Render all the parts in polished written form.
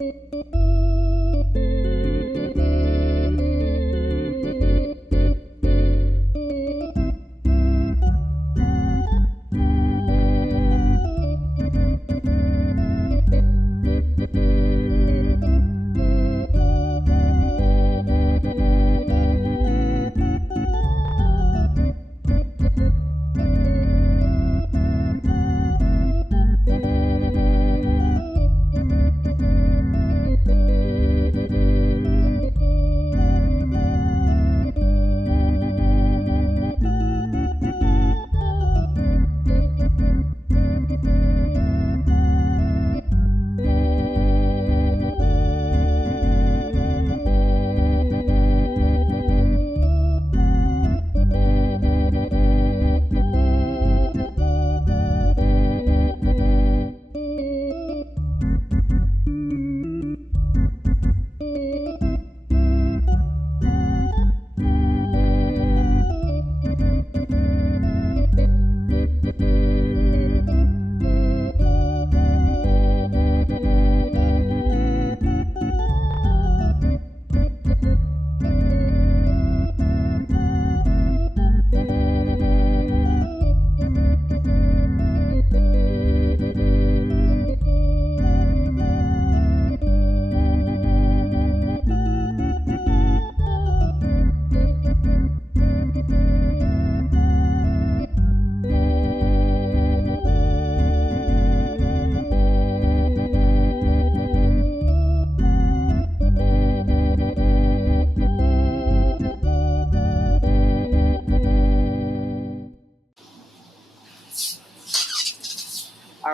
All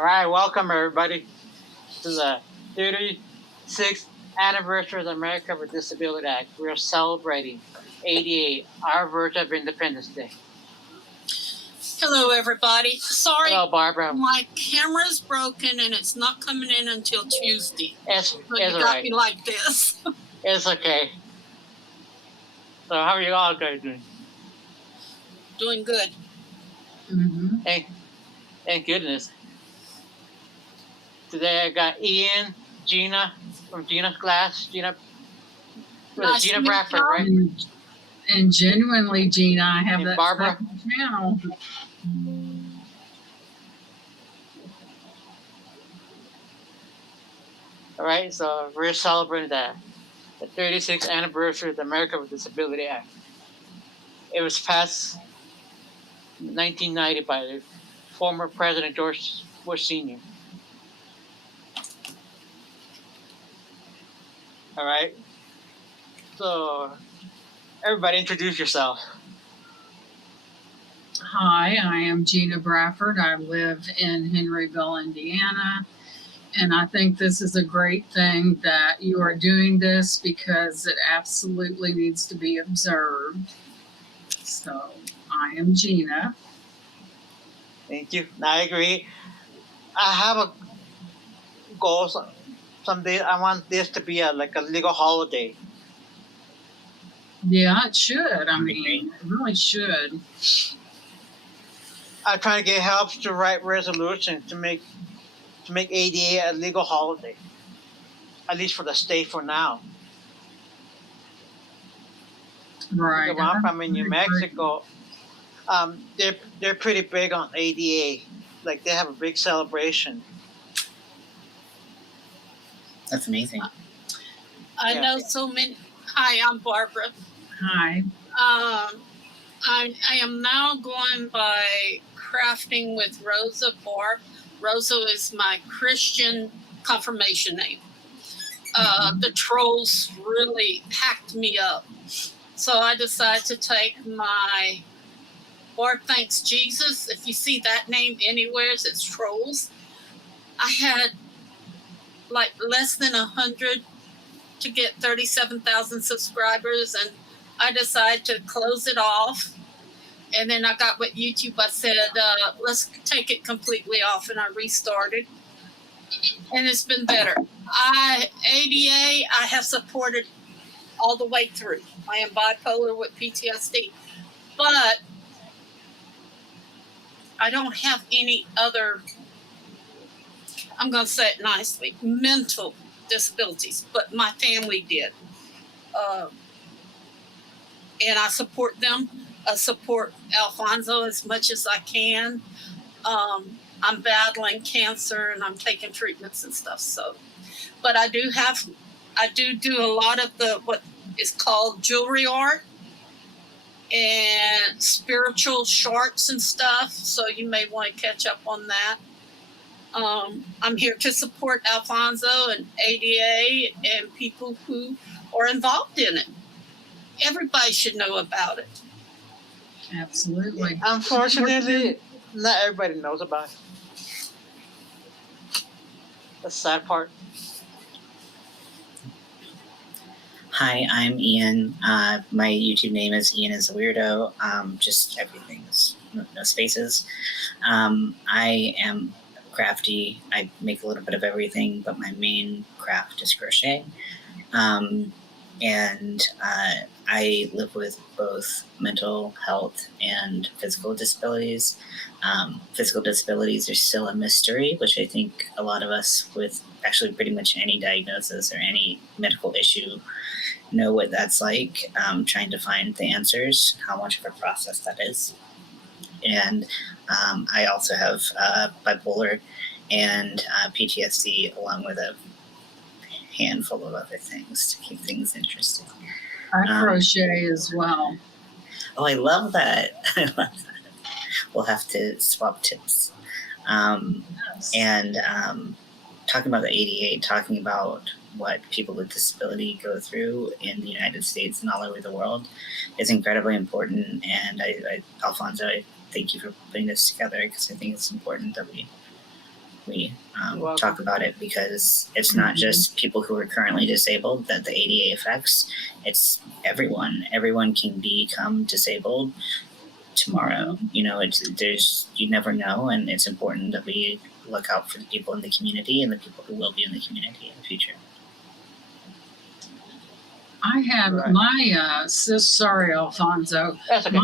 right, welcome everybody to the 36th anniversary of the America with Disabilities Act. We're celebrating 88, our version of Independence Day. Hello, everybody. Sorry, hello, Barbara. My camera's broken and it's not coming in until Tuesday. It's you got me like this. It's okay. So how are you all guys doing? Doing good. Mm-hmm. Thank goodness. Today I got Ian, Gina from Gina's class. Gina Bradford, right? And genuinely, Gina, I have and that Barbara channel. All right, so we're celebrating the 36th anniversary of the America with Disabilities Act. It was passed in 1990 by the former President George Bush Sr. All right, so everybody introduce yourself. Hi, I am Gina Bradford. I live in Henryville, Indiana. And I think this is a great thing that you are doing this because it absolutely needs to be observed. So I am Gina. Thank you. I agree. I have a goal. Someday I want this to be like a legal holiday. Yeah, it should. I mean, it really should. I'm trying to get help to write resolutions to make ADA a legal holiday, at least for the state for now. Right. Where I'm from in New Mexico, they're pretty big on ADA. Like they have a big celebration. That's amazing. I know so many. Hi, I'm Barbara. Hi. I am now going by Crafting with Rosa-BARB. Rosa is my Christian confirmation name. The trolls really packed me up. So I decided to take my Barb Thanks Jesus. If you see that name anywhere, it's trolls. I had like less than 100 to get 37,000 subscribers, and I decided to close it off. And then I got with YouTube. I said, let's take it completely off, and I restarted. And it's been better. ADA, I have supported all the way through. I am bipolar with PTSD. But I don't have any other, I'm going to say it nicely, mental disabilities, but my family did. And I support them. I support Alfonso as much as I can. I'm battling cancer and I'm taking treatments and stuff. So, but I do do a lot of what is called jewelry art and spiritual sharks and stuff. So you may want to catch up on that. I'm here to support Alfonso and ADA and people who are involved in it. Everybody should know about it. Absolutely. Unfortunately, not everybody knows about it. The sad part. Hi, I'm Ian. My YouTube name is Ian is a Weirdo. Just everything's no spaces. I am crafty. I make a little bit of everything, but my main craft is crocheting. And I live with both mental health and physical disabilities. Physical disabilities are still a mystery, which I think a lot of us with actually pretty much any diagnosis or any medical issue know what that's like, trying to find the answers, how much of a process that is. And I also have bipolar and PTSD, along with a handful of other things to keep things interesting. I crochet as well. Oh, I love that. I love that. We'll have to swap tips. Yes. And talking about the ADA, talking about what people with disability go through in the United States and all over the world is incredibly important. And Alfonso, I thank you for putting this together, because I think it's important that we talk about it, because it's not just people who are currently disabled that the ADA affects. It's everyone. Everyone can become disabled tomorrow. You know, you never know, and it's important that we look out for the people in the community and the people who will be in the community in the future. I had my sorry, Alfonso. That's okay.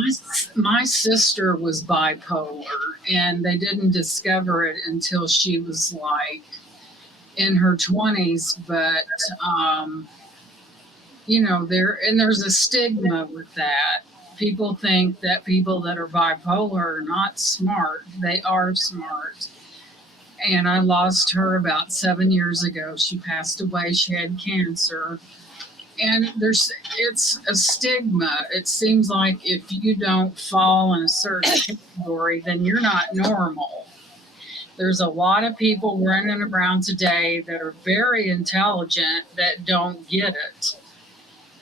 My sister was bipolar, and they didn't discover it until she was like in her 20s. But you know, there's a stigma with that. People think that people that are bipolar are not smart. They are smart. And I lost her about 7 years ago. She passed away. She had cancer. And it's a stigma. It seems like if you don't fall in a certain category, then you're not normal. There's a lot of people running around today that are very intelligent that don't get it.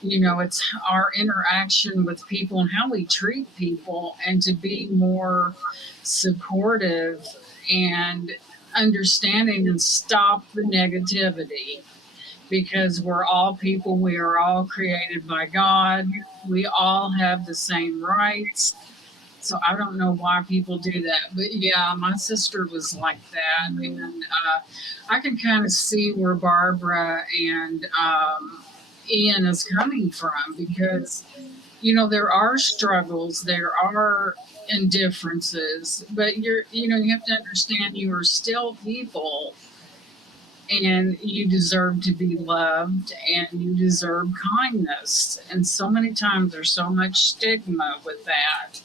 You know, it's our interaction with people and how we treat people, and to be more supportive and understanding and stop the negativity. Because we're all people, we are all created by God, we all have the same rights. So I don't know why people do that. But yeah, my sister was like that. And I can kind of see where Barbara and Ian is coming from, because, you know, there are struggles, there are indifferences, but you have to understand you are still people. And you deserve to be loved, and you deserve kindness. And so many times there's so much stigma with that.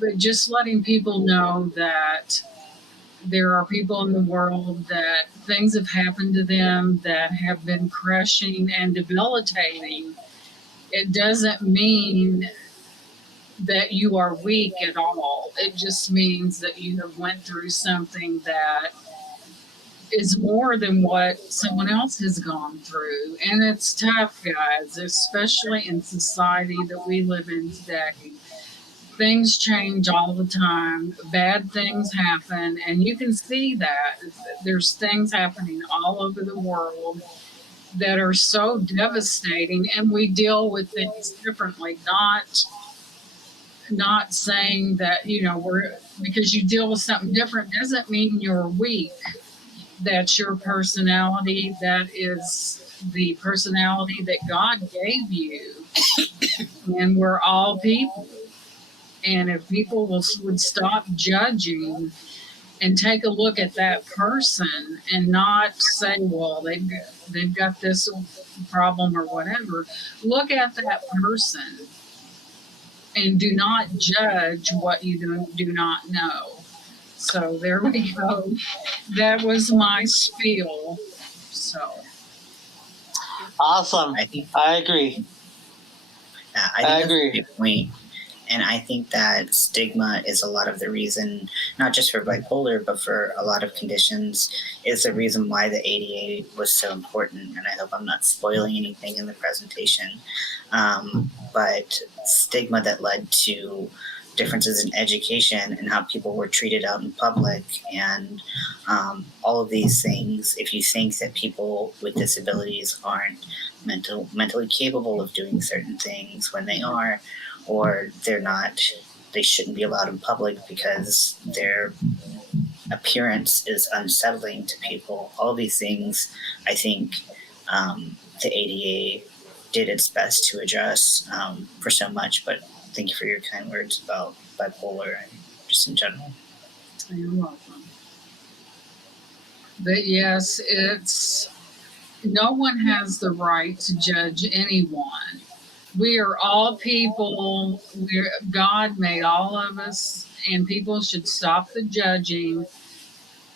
But just letting people know that there are people in the world that things have happened to them that have been crushing and debilitating. It doesn't mean that you are weak at all. It just means that you have went through something that is more than what someone else has gone through. And it's tough, guys, especially in society that we live in today. Things change all the time. Bad things happen, and you can see that. There's things happening all over the world that are so devastating, and we deal with things differently. Not saying that, because you deal with something different doesn't mean you're weak. That's your personality. That is the personality that God gave you. And we're all people. And if people would stop judging and take a look at that person and not say, well, they've got this problem or whatever. Look at that person and do not judge what you do not know. So there we go. That was my spiel. So Awesome. I think I agree. I think I that's agree. a good point. And I think that stigma is a lot of the reason, not just for bipolar, but for a lot of conditions, is the reason why the ADA was so important. And I hope I'm not spoiling anything in the presentation. But stigma that led to differences in education and how people were treated out in public, and all of these things. If you think that people with disabilities aren't mentally capable of doing certain things when they are, or they shouldn't be allowed in public because their appearance is unsettling to people. All these things, I think, the ADA did its best to address for so much. But thank you for your kind words about bipolar and just in general. you're welcome. But yes, no one has the right to judge anyone. We are all people. God made all of us, and people should stop the judging.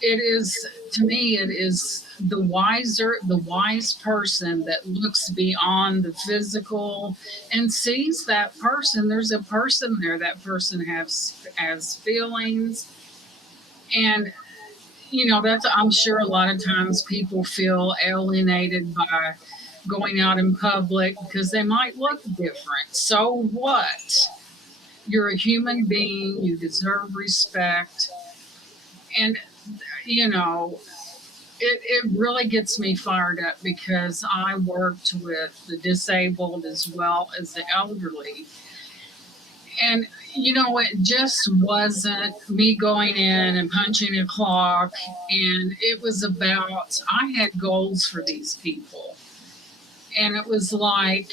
To me, it is the wise person that looks beyond the physical and sees that person. There's a person there. That person has feelings, and I'm sure a lot of times people feel alienated by going out in public because they might look different. So what? You're a human being, you deserve respect. And, it really gets me fired up because I worked with the disabled as well as the elderly. And, it just wasn't me going in and punching a clock. And it was about, I had goals for these people. And it was like,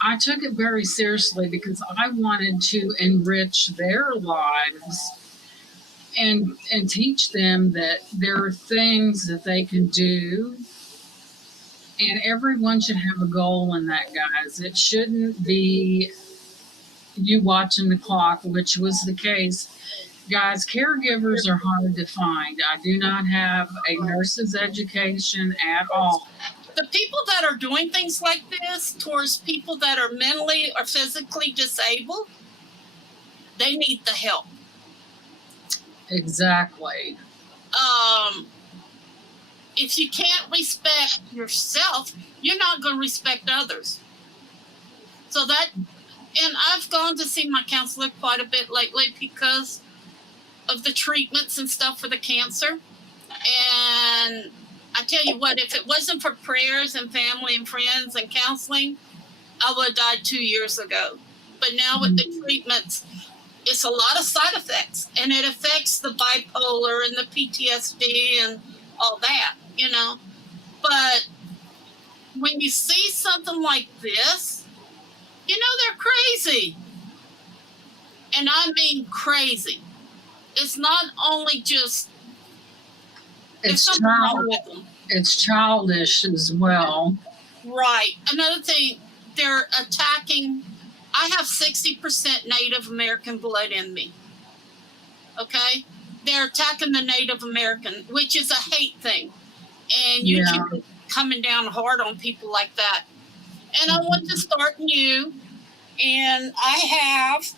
I took it very seriously because I wanted to enrich their lives and teach them that there are things that they can do. And everyone should have a goal in that, guys. It shouldn't be you watching the clock, which was the case. Guys, caregivers are hard to find. I do not have a nurse's education at all. The people that are doing things like this towards people that are mentally or physically disabled, they need the help. Exactly. If you can't respect yourself, you're not going to respect others. So and I've gone to see my counselor quite a bit lately because of the treatments and stuff for the cancer. And I tell you what, if it wasn't for prayers and family and friends and counseling, I would have died 2 years ago. But now with the treatments, it's a lot of side effects, and it affects the bipolar and the PTSD and all that, But when you see something like this, they're crazy. And I mean crazy. It's not only just It's childish as well. Right. Another thing, they're attacking. I have 60% Native American blood in me. Okay? They're attacking the Native American, which is a hate thing. And you keep coming down hard on people like that. And I want to start new. And I have.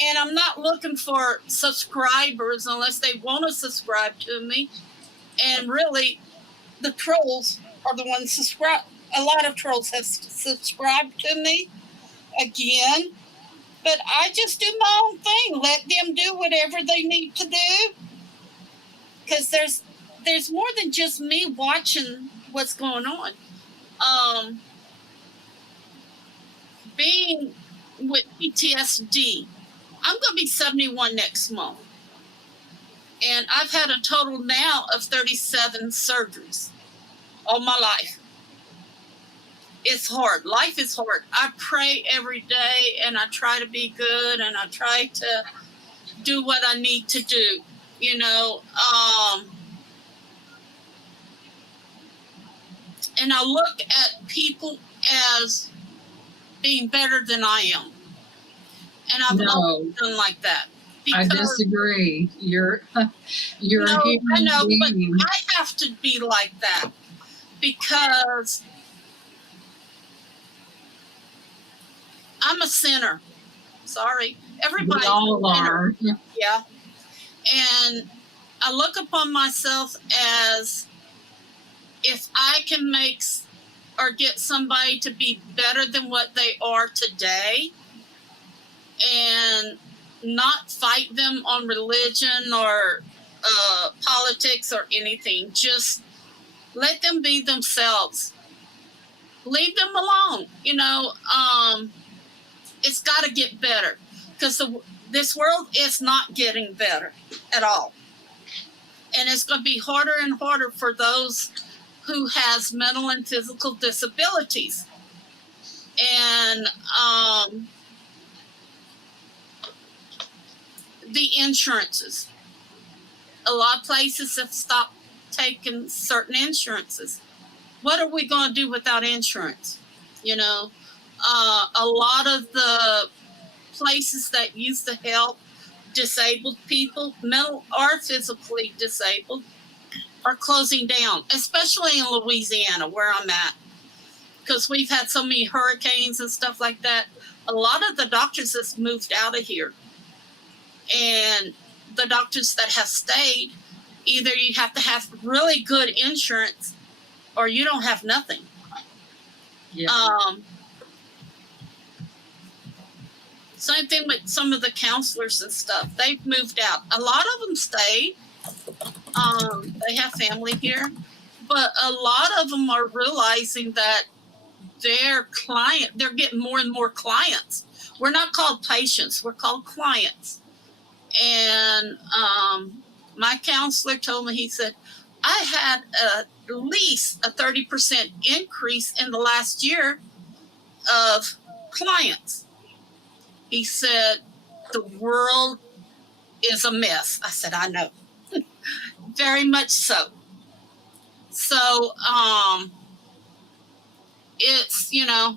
And I'm not looking for subscribers unless they want to subscribe to me. And really, the trolls are the ones subscribe. A lot of trolls have subscribed to me again. But I just do my own thing. Let them do whatever they need to do. Because there's more than just me watching what's going on. Being with PTSD, I'm going to be 71 next month. And I've had a total now of 37 surgeries all my life. It's hard. Life is hard. I pray every day, and I try to be good, and I try to do what I need to do. you know, and I look at people as being better than I am. And I've always done like that. I disagree. You're a human I know, being. but I have to be like that because I'm a sinner. Sorry. Everybody's We all a sinner. are. Yeah. And I look upon myself as if I can make or get somebody to be better than what they are today and not fight them on religion or politics or anything. Just let them be themselves. Leave them alone. You know, it's got to get better because this world is not getting better at all. And it's going to be harder and harder for those who has mental and physical disabilities. And the insurances. A lot of places have stopped taking certain insurances. What are we going to do without insurance? You know, a lot of the places that used to help disabled people, mental or physically disabled, are closing down, especially in Louisiana, where I'm at. Because we've had so many hurricanes and stuff like that. A lot of the doctors have moved out of here. And the doctors that have stayed, either you have to have really good insurance or you don't have nothing. Yeah. Same thing with some of the counselors and stuff. They've moved out. A lot of them stayed. They have family here. But a lot of them are realizing that they're getting more and more clients. We're not called patients. We're called clients. And my counselor told me, he said, I had at least a 30% increase in the last year of clients. He said, the world is a mess. I said, I know. Very much so. So, it's, you know.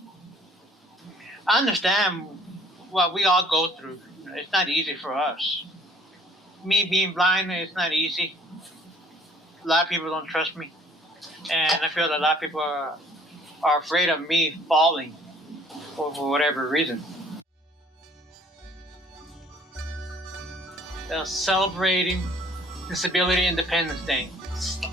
I understand what we all go through. It's not easy for us. Me being blind, it's not easy. A lot of people don't trust me. And I feel that a lot of people are afraid of me falling for whatever reason. Celebrating Disability Independence Day.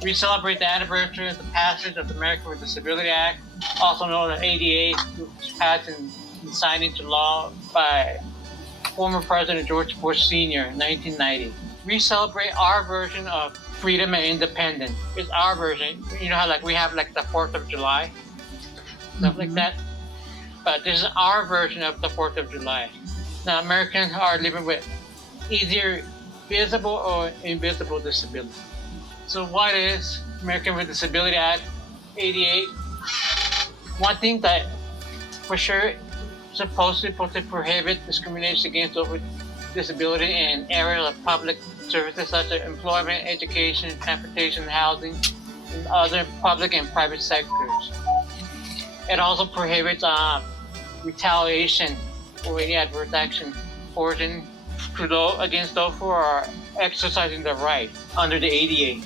We celebrate the anniversary of the passage of the American with Disability Act, also known as ADA, which was passed and signed into law by former President George Bush Sr. in 1990. We celebrate our version of freedom and independence. It's our version. You know how like we have like the 4th of July, stuff like that? But this is our version of the 4th of July. Now Americans are living with either visible or invisible disability. So what is American with Disability Act 88? One thing that for sure supposed to prohibit discrimination against those with disability in areas of public services such as employment, education, transportation, housing, and other public and private sectors. It also prohibits retaliation or any adverse action forcing against those who are exercising their right under the ADA.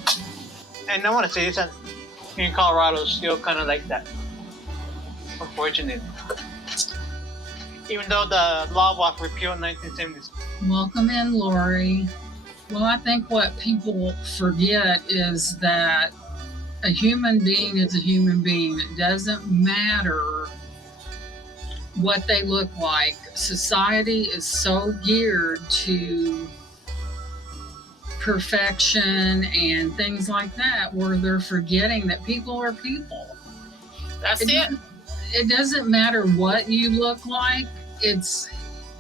And I want to say this, that in Colorado is still kind of like that. Unfortunately. Even though the law was repealed in 1976. Welcome in, Lori. Well, I think what people forget is that a human being is a human being. It doesn't matter what they look like. Society is so geared to perfection and things like that, where they're forgetting that people are people. That's it. It doesn't matter what you look like. It's,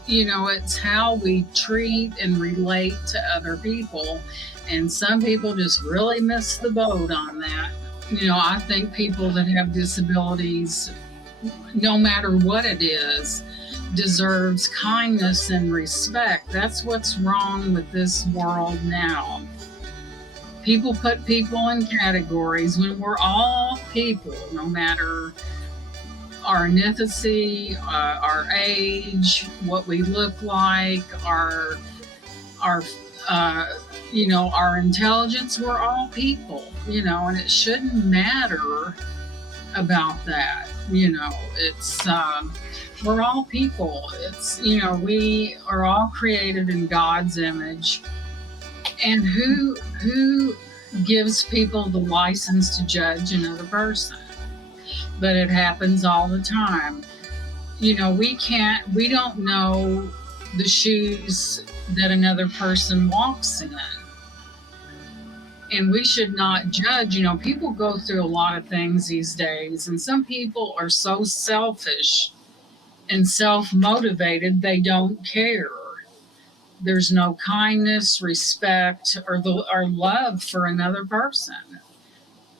you know, it's how we treat and relate to other people. And some people just really miss the boat on that. You know, I think people that have disabilities, no matter what it is, deserves kindness and respect. That's what's wrong with this world now. people put people in categories when we're all people, no matter our ethnicity, our age, what we look like, our our intelligence. We're all people, and it shouldn't matter about that. It's we're all people. It's we are all created in God's image, and who gives people the license to judge another person? But it happens all the time. We don't know the shoes that another person walks in. And we should not judge. People go through a lot of things these days, and some people are so selfish and self-motivated, they don't care. There's no kindness, respect, or love for another person.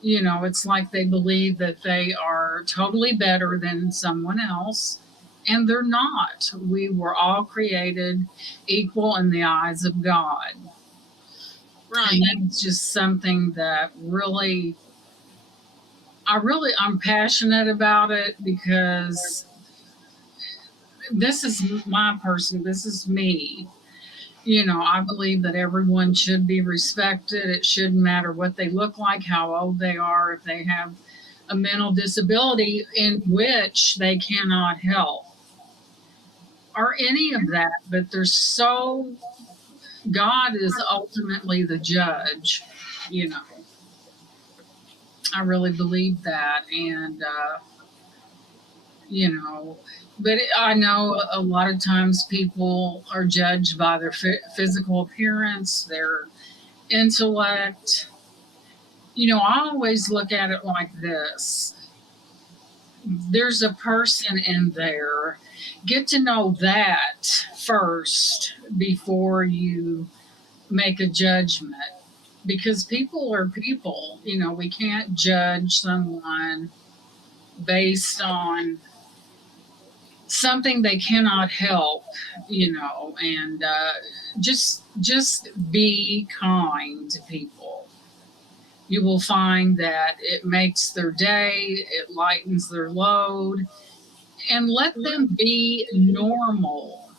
It's like they believe that they are totally better than someone else, and they're not. We were all created equal in the eyes of God. Right. And that's just something that I'm passionate about it, because this is my person. This is me. I believe that everyone should be respected. It shouldn't matter what they look like, how old they are, if they have a mental disability in which they cannot help, or any of that. But God is ultimately the judge. I really believe that. And, but I know a lot of times people are judged by their physical appearance, their intellect. I always look at it like this. There's a person in there. Get to know that first before you make a judgment, because people are people. We can't judge someone based on something they cannot help, and just be kind to people. You will find that it makes their day, it lightens their load, and let them be normal,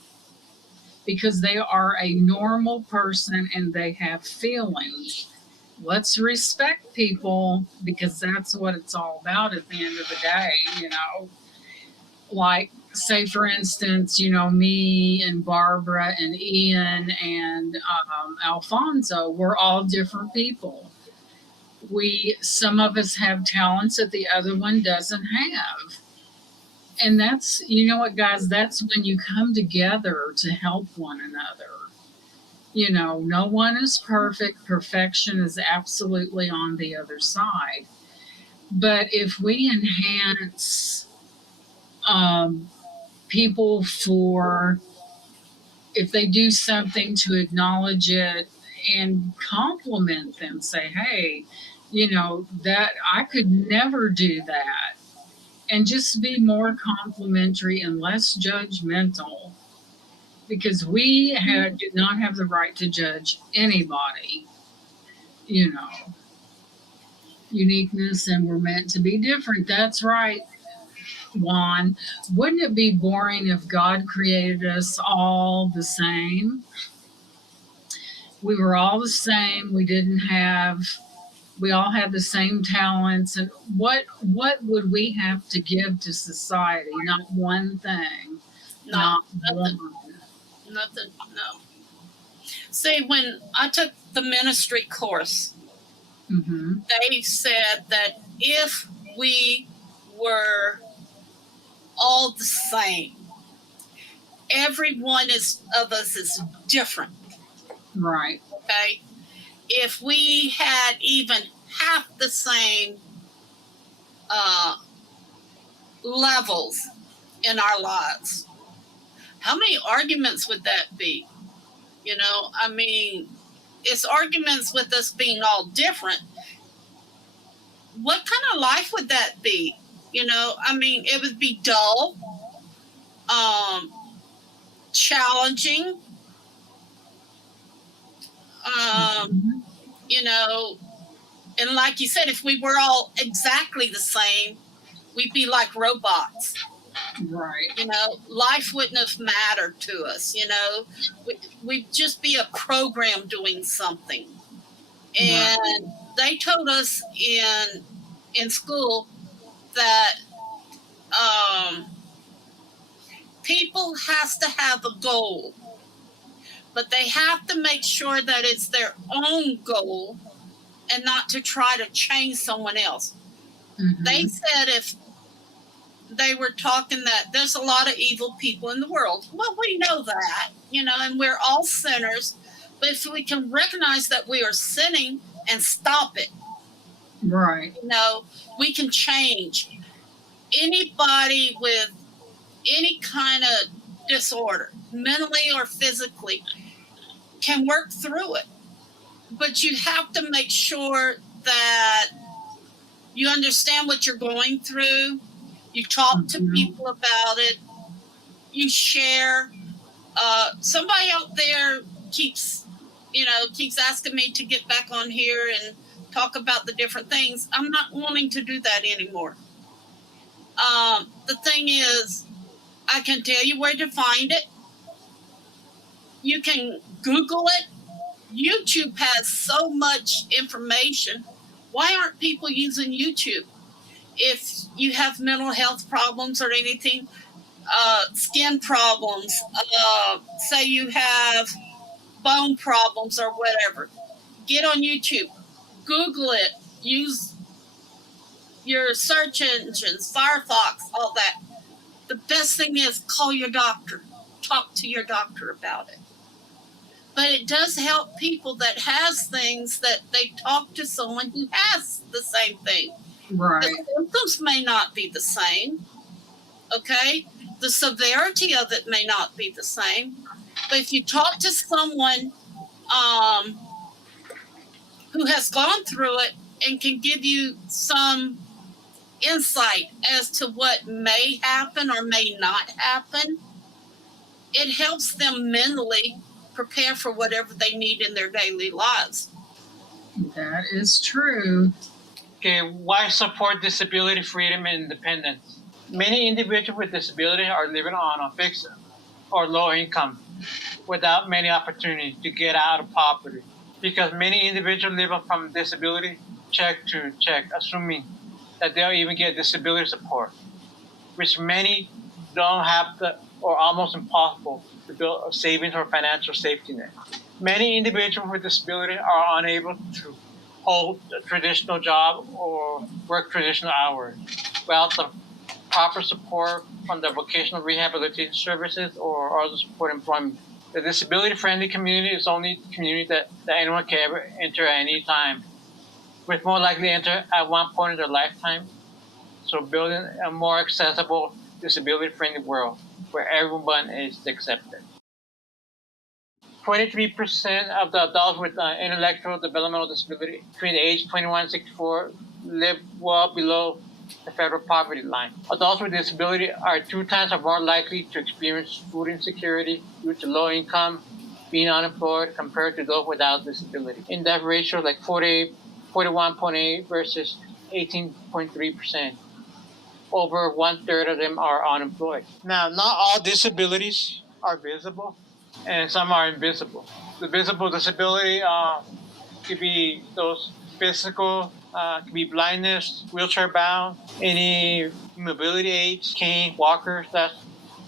because they are a normal person and they have feelings. Let's respect people, because that's what it's all about at the end of the day. Like, say for instance, me and Barbara and Ian and Alfonso, we're all different people. Some of us have talents that the other one doesn't have. And that's, what, guys, that's when you come together to help one another. No one is perfect. Perfection is absolutely on the other side. But if we enhance people if they do something, to acknowledge it and compliment them, say, hey, that I could never do that, and just be more complimentary and less judgmental, because we do not have the right to judge anybody. Uniqueness, and we're meant to be different. That's right, Juan. Wouldn't it be boring if God created us all the same? We were all the same. We all had the same talents. And what would we have to give to society? Not one thing. Not nothing. one. Nothing, no. See, when I took the ministry course, they said that if we were all the same, every one of us is different. Right. Okay? If we had even half the same levels in our lives, how many arguments would that be? It's arguments with us being all different. What kind of life would that be? It would be dull, challenging, you know, and like you said, if we were all exactly the same, we'd be like robots. Right. You know, life wouldn't have mattered to us. You know, we'd just be a program doing something. And they told us in school that people has to have a goal, but they have to make sure that it's their own goal and not to try to change someone else. Mm-hmm. They said if they were talking that there's a lot of evil people in the world. Well, we know that, you know, and we're all sinners. But if we can recognize that we are sinning and stop it, Right. you know, we can change. Anybody with any kind of disorder, mentally or physically, can work through it. But you have to make sure that you understand what you're going through. You talk to people about it. You share. Somebody out there keeps asking me to get back on here and talk about the different things. I'm not wanting to do that anymore. The thing is, I can tell you where to find it. You can Google it. YouTube has so much information. Why aren't people using YouTube? If you have mental health problems or anything, skin problems, say you have bone problems or whatever, get on YouTube, Google it, use your search engines, Firefox, all that. The best thing is call your doctor, talk to your doctor about it. But it does help people that has things that they talk to someone who has the same thing. Right. The symptoms may not be the same, okay? The severity of it may not be the same. But if you talk to someone who has gone through it and can give you some insight as to what may happen or may not happen, it helps them mentally prepare for whatever they need in their daily lives. That is true. Okay, why support disability freedom and independence? Many individuals with disability are living on a fixed or low income without many opportunities to get out of poverty. Because many individuals live from disability check to check, assuming that they'll even get disability support, which many don't have or almost impossible to build a savings or financial safety net. Many individuals with disability are unable to hold a traditional job or work traditional hours without the proper support from the vocational rehabilitation services or other support employment. The disability-friendly community is only the community that anyone can ever enter at any time, with more likely to enter at one point in their lifetime. So building a more accessible, disability-friendly world where everyone is accepted. 23% of the adults with intellectual developmental disability between the age 21 and 64 live well below the federal poverty line. Adults with disability are 2 times or more likely to experience food insecurity due to low income, being unemployed, compared to those without disability. In that ratio, like 41.8 versus 18.3%. Over 1/3 of them are unemployed. Now, not all disabilities are visible, and some are invisible. The visible disability could be those physical, could be blindness, wheelchair bound, any mobility aids, cane, walkers. That's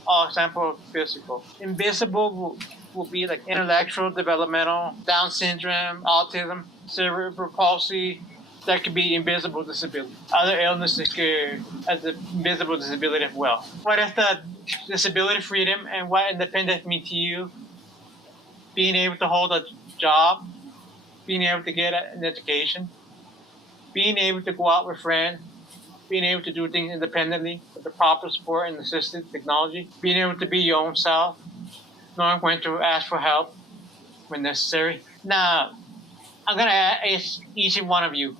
all example of physical. Invisible will be like intellectual, developmental, Down syndrome, autism, cerebral palsy. That could be invisible disability. Other illnesses could as an invisible disability as well. What is the disability freedom and what independence mean to you? Being able to hold a job, being able to get an education, being able to go out with friends, being able to do things independently with the proper support and assisted technology, being able to be your own self, knowing when to ask for help when necessary. Now, I'm going to ask each one of you.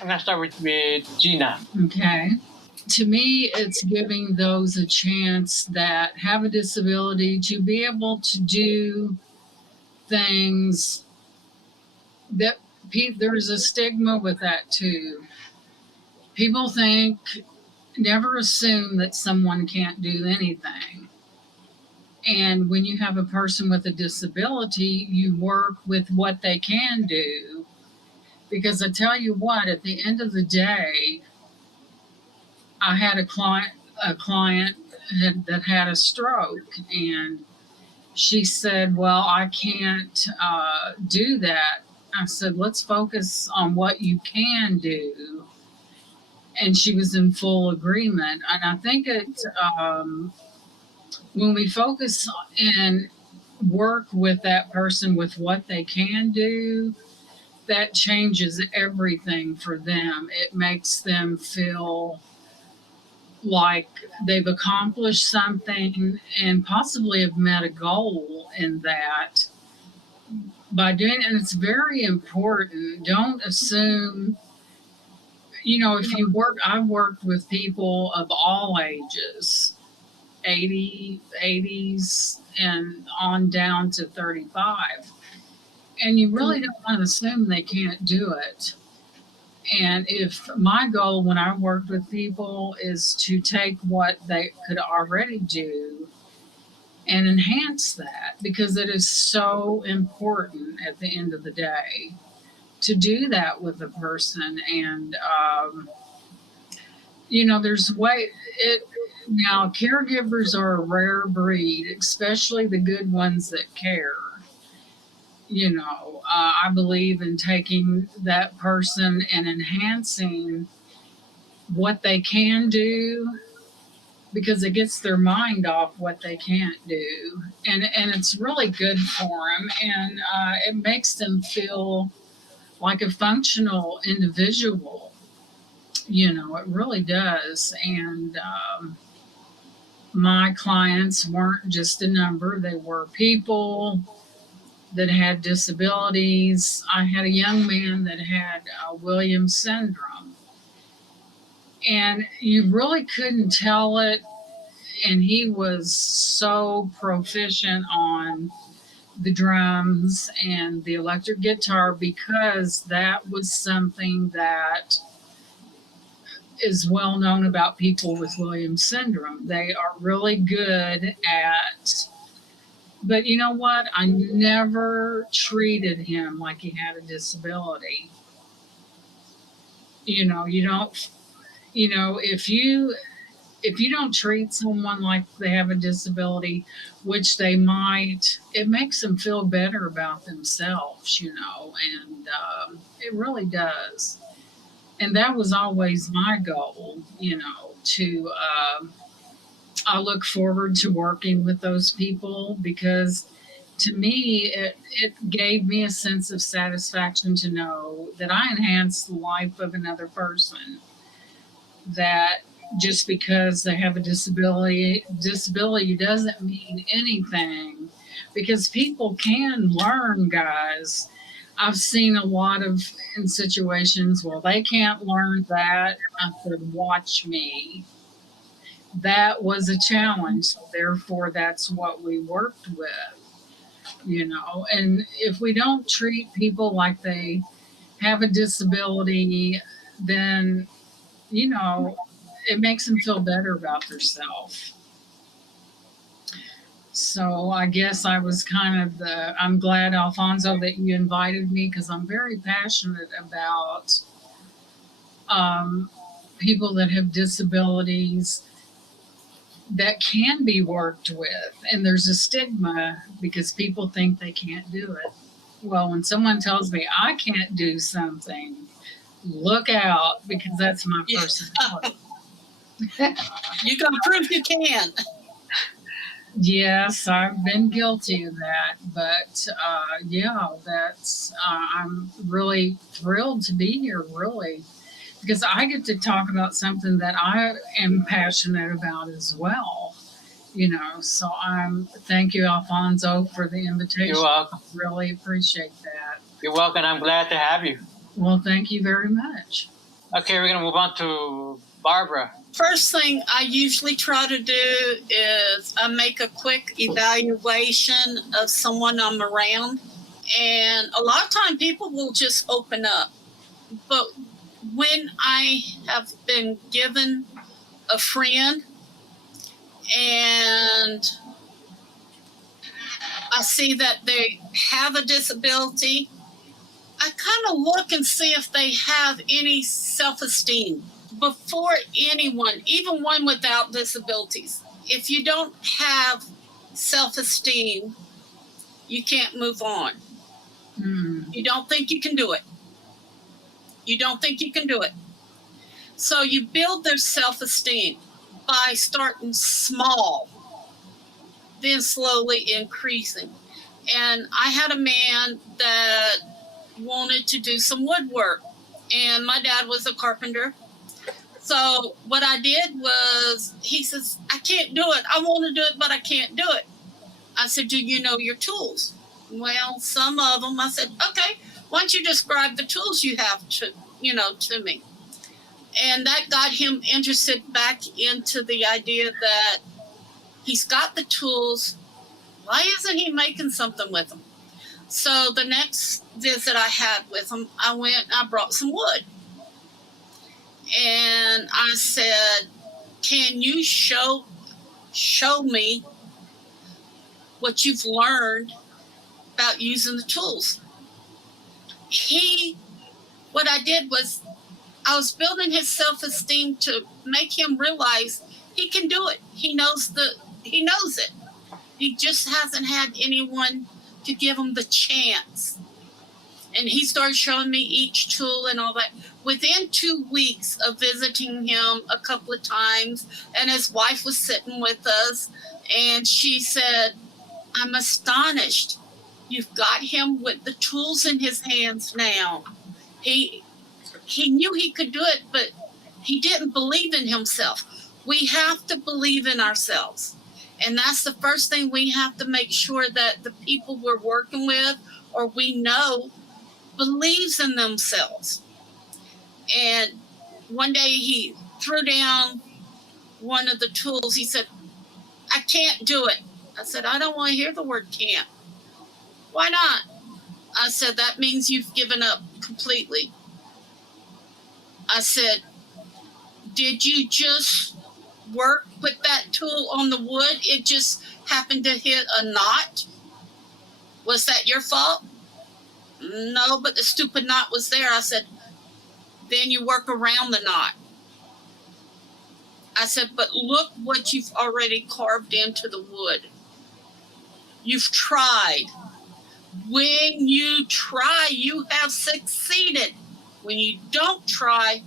I'm going to start with GEANA. Okay. To me, it's giving those a chance that have a disability to be able to do things that there's a stigma with that too. People think, never assume that someone can't do anything. And when you have a person with a disability, you work with what they can do. Because I tell you what, at the end of the day, I had a client that had a stroke, and she said, well, I can't do that. I said, let's focus on what you can do. And she was in full agreement. And I think when we focus and work with that person with what they can do, that changes everything for them. It makes them feel like they've accomplished something and possibly have met a goal in that by doing it. And it's very important. Don't assume, if you work, I've worked with people of all ages, 80s and on down to 35. And you really don't want to assume they can't do it. And if my goal when I worked with people is to take what they could already do and enhance that, because it is so important at the end of the day to do that with a person. And, now caregivers are a rare breed, especially the good ones that care. I believe in taking that person and enhancing what they can do, because it gets their mind off what they can't do. And it's really good for them. And it makes them feel like a functional individual. It really does. And my clients weren't just a number. They were people that had disabilities. I had a young man that had Williams syndrome. And you really couldn't tell it. And he was so proficient on the drums and the electric guitar, because that was something that is well known about people with Williams syndrome. They are really good at, but you know what? I never treated him like he had a disability. If you don't treat someone like they have a disability, which they might, it makes them feel better about themselves, and it really does. And that was always my goal, to, I look forward to working with those people, because to me, it gave me a sense of satisfaction to know that I enhanced the life of another person. That just because they have a disability doesn't mean anything, because people can learn, guys. I've seen a lot of in situations, well, they can't learn that. I said, watch me. That was a challenge. So therefore, that's what we worked with, And if we don't treat people like they have a disability, then, it makes them feel better about themselves. So I guess I was I'm glad, Alfonso, that you invited me, because I'm very passionate about people that have disabilities that can be worked with. And there's a stigma because people think they can't do it. Well, when someone tells me I can't do something, look out, because that's my personality. You can prove you can. Yes, I've been guilty of that, but I'm really thrilled to be here, really, because I get to talk about something that I am passionate about as well, so thank you, Alfonso, for the invitation. You're welcome. Really appreciate that. You're welcome. I'm glad to have you. Well, thank you very much. Okay, we're going to move on to Barbara. First thing I usually try to do is I make a quick evaluation of someone I'm around. And a lot of time people will just open up. But when I have been given a friend and I see that they have a disability, I kind of look and see if they have any self-esteem before anyone, even one without disabilities. If you don't have self-esteem, you can't move on. You don't think you can do it. You don't think you can do it. So you build their self-esteem by starting small, then slowly increasing. And I had a man that wanted to do some woodwork, and my dad was a carpenter. So what I did was, he says, I can't do it. I want to do it, but I can't do it. I said, do you know your tools? Well, some of them. I said, okay, why don't you describe the tools you have to me? And that got him interested back into the idea that he's got the tools. Why isn't he making something with them? So the next visit I had with him, I went and I brought some wood. And I said, can you show me what you've learned about using the tools? What I did was, I was building his self-esteem to make him realize he can do it. He knows it. He just hasn't had anyone to give him the chance. And he started showing me each tool and all that. Within 2 weeks of visiting him a couple of times, and his wife was sitting with us, and she said, I'm astonished. You've got him with the tools in his hands now. He knew he could do it, but he didn't believe in himself. We have to believe in ourselves. And that's the first thing we have to make sure, that the people we're working with or we know believes in themselves. And one day he threw down one of the tools. He said, I can't do it. I said, I don't want to hear the word can't. Why not? I said, that means you've given up completely. I said, did you just work with that tool on the wood? It just happened to hit a knot? Was that your fault? No, but the stupid knot was there. I said, then you work around the knot. I said, but look what you've already carved into the wood. You've tried. When you try, you have succeeded. When you don't try,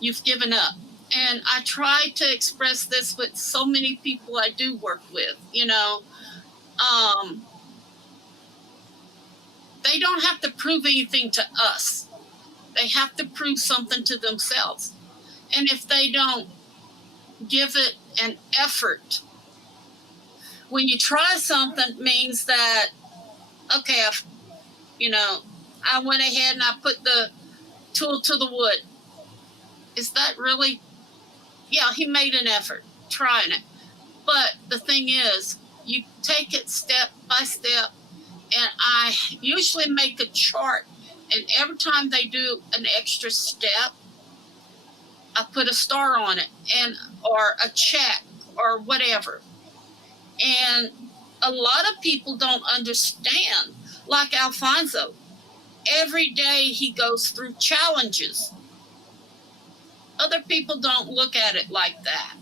you've given up. And I try to express this with so many people I do work with, they don't have to prove anything to us. They have to prove something to themselves. And if they don't give it an effort, when you try something, it means that, okay, I went ahead and I put the tool to the wood. Is that really? Yeah, he made an effort trying it. But the thing is, you take it step by step, and I usually make a chart, and every time they do an extra step, I put a star on it, or a check or whatever. And a lot of people don't understand, like Alfonso. Every day he goes through challenges. Other people don't look at it like that.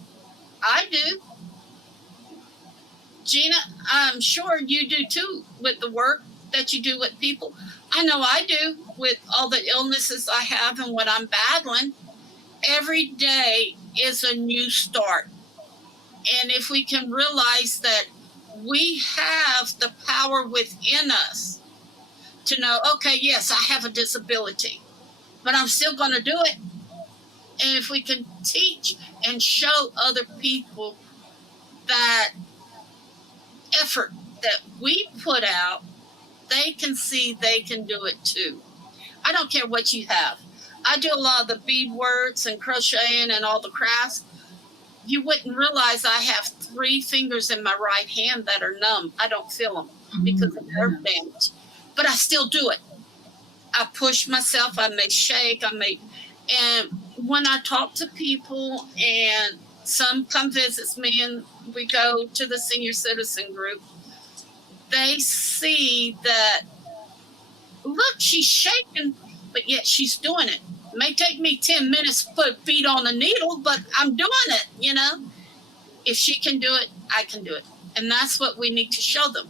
I do. GEANA, I'm sure you do too, with the work that you do with people. I know I do, with all the illnesses I have and what I'm battling. Every day is a new start. And if we can realize that we have the power within us to know, okay, yes, I have a disability, but I'm still going to do it. And if we can teach and show other people that effort that we put out, they can see they can do it too. I don't care what you have. I do a lot of the beadworks and crocheting and all the crafts. You wouldn't realize I have 3 fingers in my right hand that are numb. I don't feel them. because Oh, of my nerve goodness. damage. But I still do it. I push myself, I may shake, and when I talk to people and some come visits me and we go to the senior citizen group, they see that, look, she's shaking, but yet she's doing it. It may take me 10 minutes to put feet on the needle, but I'm doing it, you know? If she can do it, I can do it. And that's what we need to show them.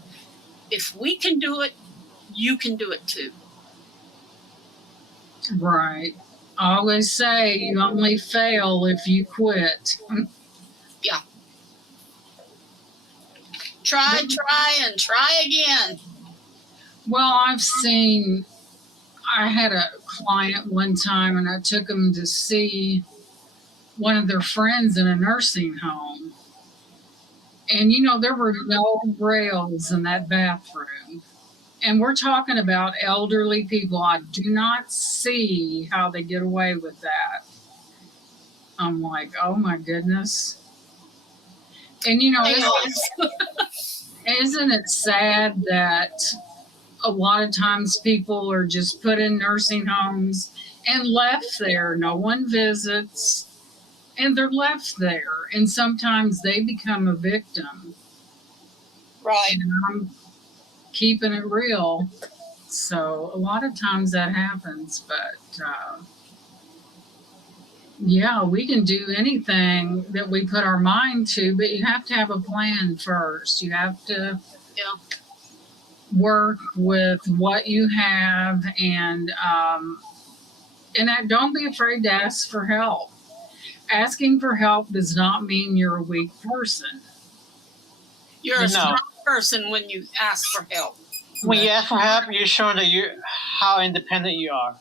If we can do it, you can do it too. Right. I always say you only fail if you quit. Try, and try again. Well, I had a client one time and I took him to see one of their friends in a nursing home. And, there were no rails in that bathroom. And we're talking about elderly people. I do not see how they get away with that. I'm like, oh my goodness. And, isn't it sad that a lot of times people are just put in nursing homes and left there? No one visits, and they're left there. And sometimes they become a victim. Right. And I'm keeping it real. So a lot of times that happens, but yeah, we can do anything that we put our mind to, but you have to have a plan first. You have to work with what you have, and don't be afraid to ask for help. Asking for help does not mean you're a weak person. You're a strong person when you ask for help. When you ask for help, you're showing that how independent you are.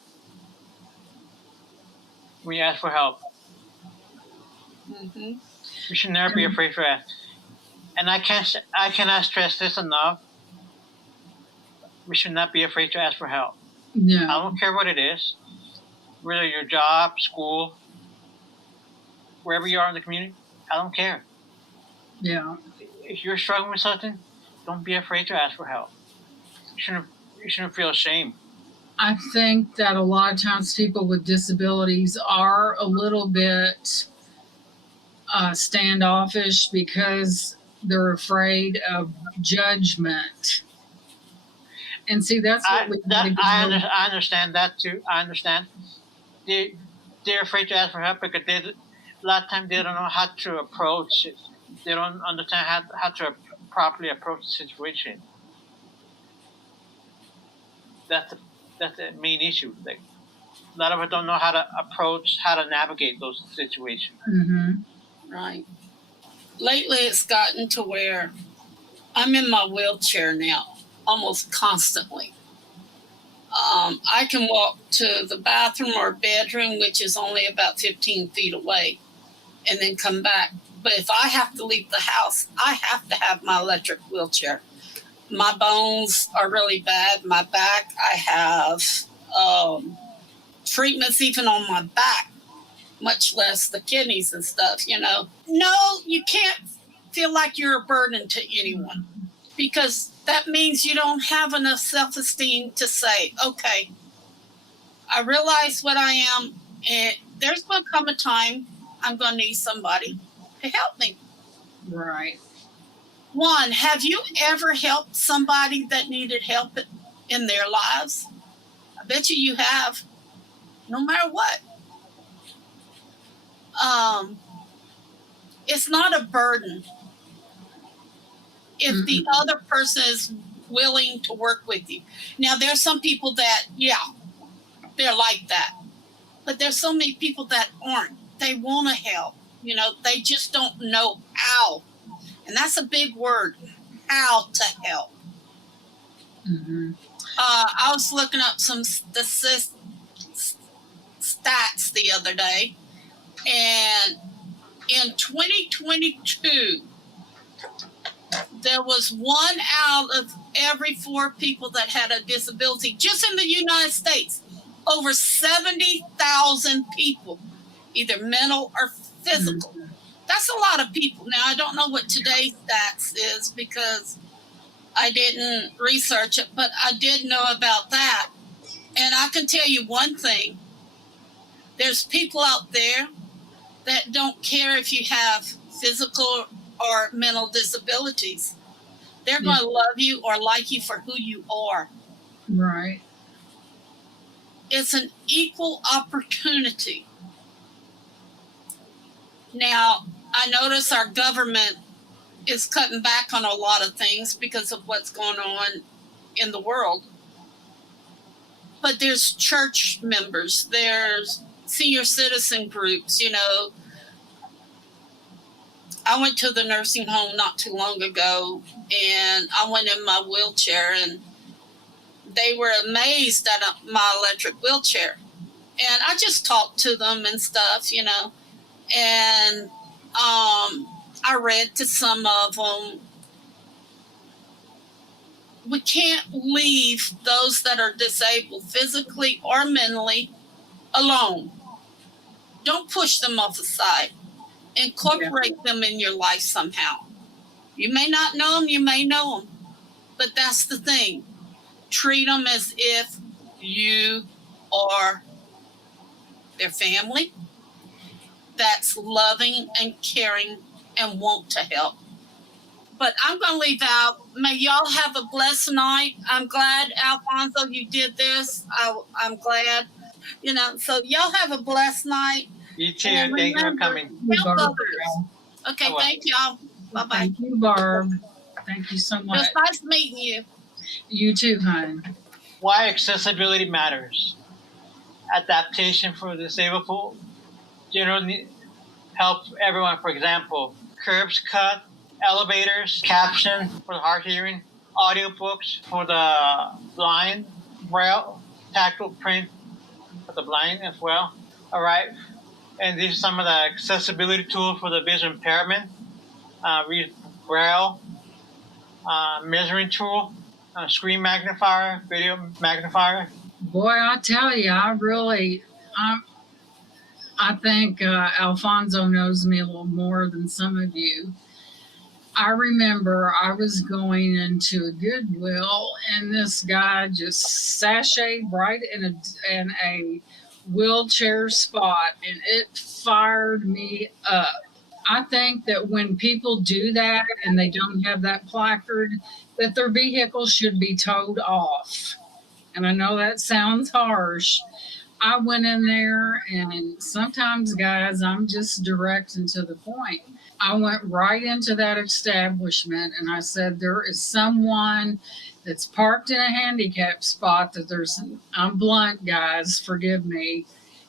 When you ask for help, Mm-hmm. you should never be afraid to ask. And I cannot stress this enough. We should not be afraid to ask for help. No. I don't care what it is, whether your job, school, wherever you are in the community. I don't care. Yeah. If you're struggling with something, don't be afraid to ask for help. You shouldn't feel ashamed. I think that a lot of times people with disabilities are a little bit standoffish because they're afraid of judgment. And see, that's what I understand that too. I understand. They're afraid to ask for help because a lot of times they don't know how to approach it. They don't understand how to properly approach the situation. That's the main issue. Like, a lot of us don't know how to navigate those situations. Mm-hmm. Right. Lately, it's gotten to where I'm in my wheelchair now, almost constantly. I can walk to the bathroom or bedroom, which is only about 15 feet away, and then come back. But if I have to leave the house, I have to have my electric wheelchair. My bones are really bad. My back, I have treatments even on my back, much less the kidneys and stuff, No, you can't feel like you're a burden to anyone, because that means you don't have enough self-esteem to say, okay, I realize what I am, and there's going to come a time I'm going to need somebody to help me. Right. One, have you ever helped somebody that needed help in their lives? I bet you have, no matter what. It's not a burden if the other person is willing to work with you. Now, there's some people that, they're like that. But there's so many people that aren't. They want to help. They just don't know how. And that's a big word, how to help. Mm-hmm. I was looking up some stats the other day. And in 2022, there was 1 out of every 4 people that had a disability just in the United States. Over 70,000 people, either mental or physical. That's a lot of people. Now, I don't know what today's stats is because I didn't research it, but I did know about that. And I can tell you one thing. There's people out there that don't care if you have physical or mental disabilities. They're going to love you or like you for who you are. Right. It's an equal opportunity. Now, I notice our government is cutting back on a lot of things because of what's going on in the world. But there's church members, there's senior citizen groups, you know. I went to the nursing home not too long ago, and I went in my wheelchair, and they were amazed at my electric wheelchair. And I just talked to them and stuff, you know. And I read to some of them. We can't leave those that are disabled physically or mentally alone. Don't push them off the side. Incorporate them in your life somehow. You may not know them, you may know them, but that's the thing. Treat them as if you are their family that's loving and caring and want to help. But I'm going to leave out. May y'all have a blessed night. I'm glad, Alfonso, you did this. I'm glad. You know, so y'all have a blessed night. You too. Thank you for coming. Help others. Okay, thank y'all. Bye-bye. Thank you, Barb. Thank you so It much. was nice meeting you. You too, hon. Why accessibility matters. Adaptation for disabled people generally help everyone. For example, curbs cut, elevators, caption for the hard hearing, audiobooks for the blind, braille, tactile print for the blind as well. All right. And these are some of the accessibility tools for the visual impairment. Read braille, measuring tool, screen magnifier, video magnifier. Boy, I tell you, I think Alfonso knows me a little more than some of you. I remember I was going into a Goodwill, and this guy just sashayed right in a wheelchair spot, and it fired me up. I think that when people do that and they don't have that placard, that their vehicle should be towed off. And I know that sounds harsh. I went in there, and sometimes, guys, I'm just direct and to the point. I went right into that establishment, and I said, there is someone that's parked in a handicap spot that I'm blunt, guys, forgive me.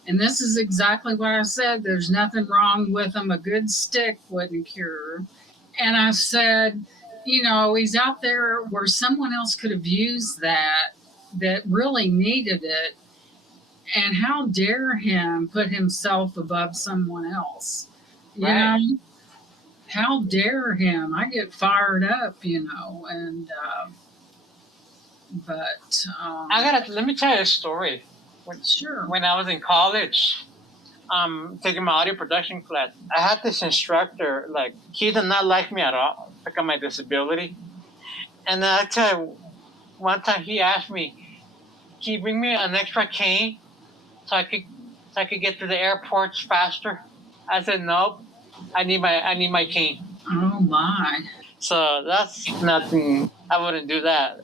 And this is exactly what I said. There's nothing wrong with them. A good stick wouldn't cure. And I said, you know, he's out there where someone else could have used that really needed it. And how dare him put himself above someone else? You know? How dare him? I get fired up, you know, and Let me tell you a story. Sure. When I was in college, taking my audio production class, I had this instructor, like, he did not like me at all because of my disability. And I tell you, one time he asked me, can you bring me an extra cane so I could get to the airports faster? I said, nope, I need my cane. Oh my. So that's nothing, I wouldn't do that.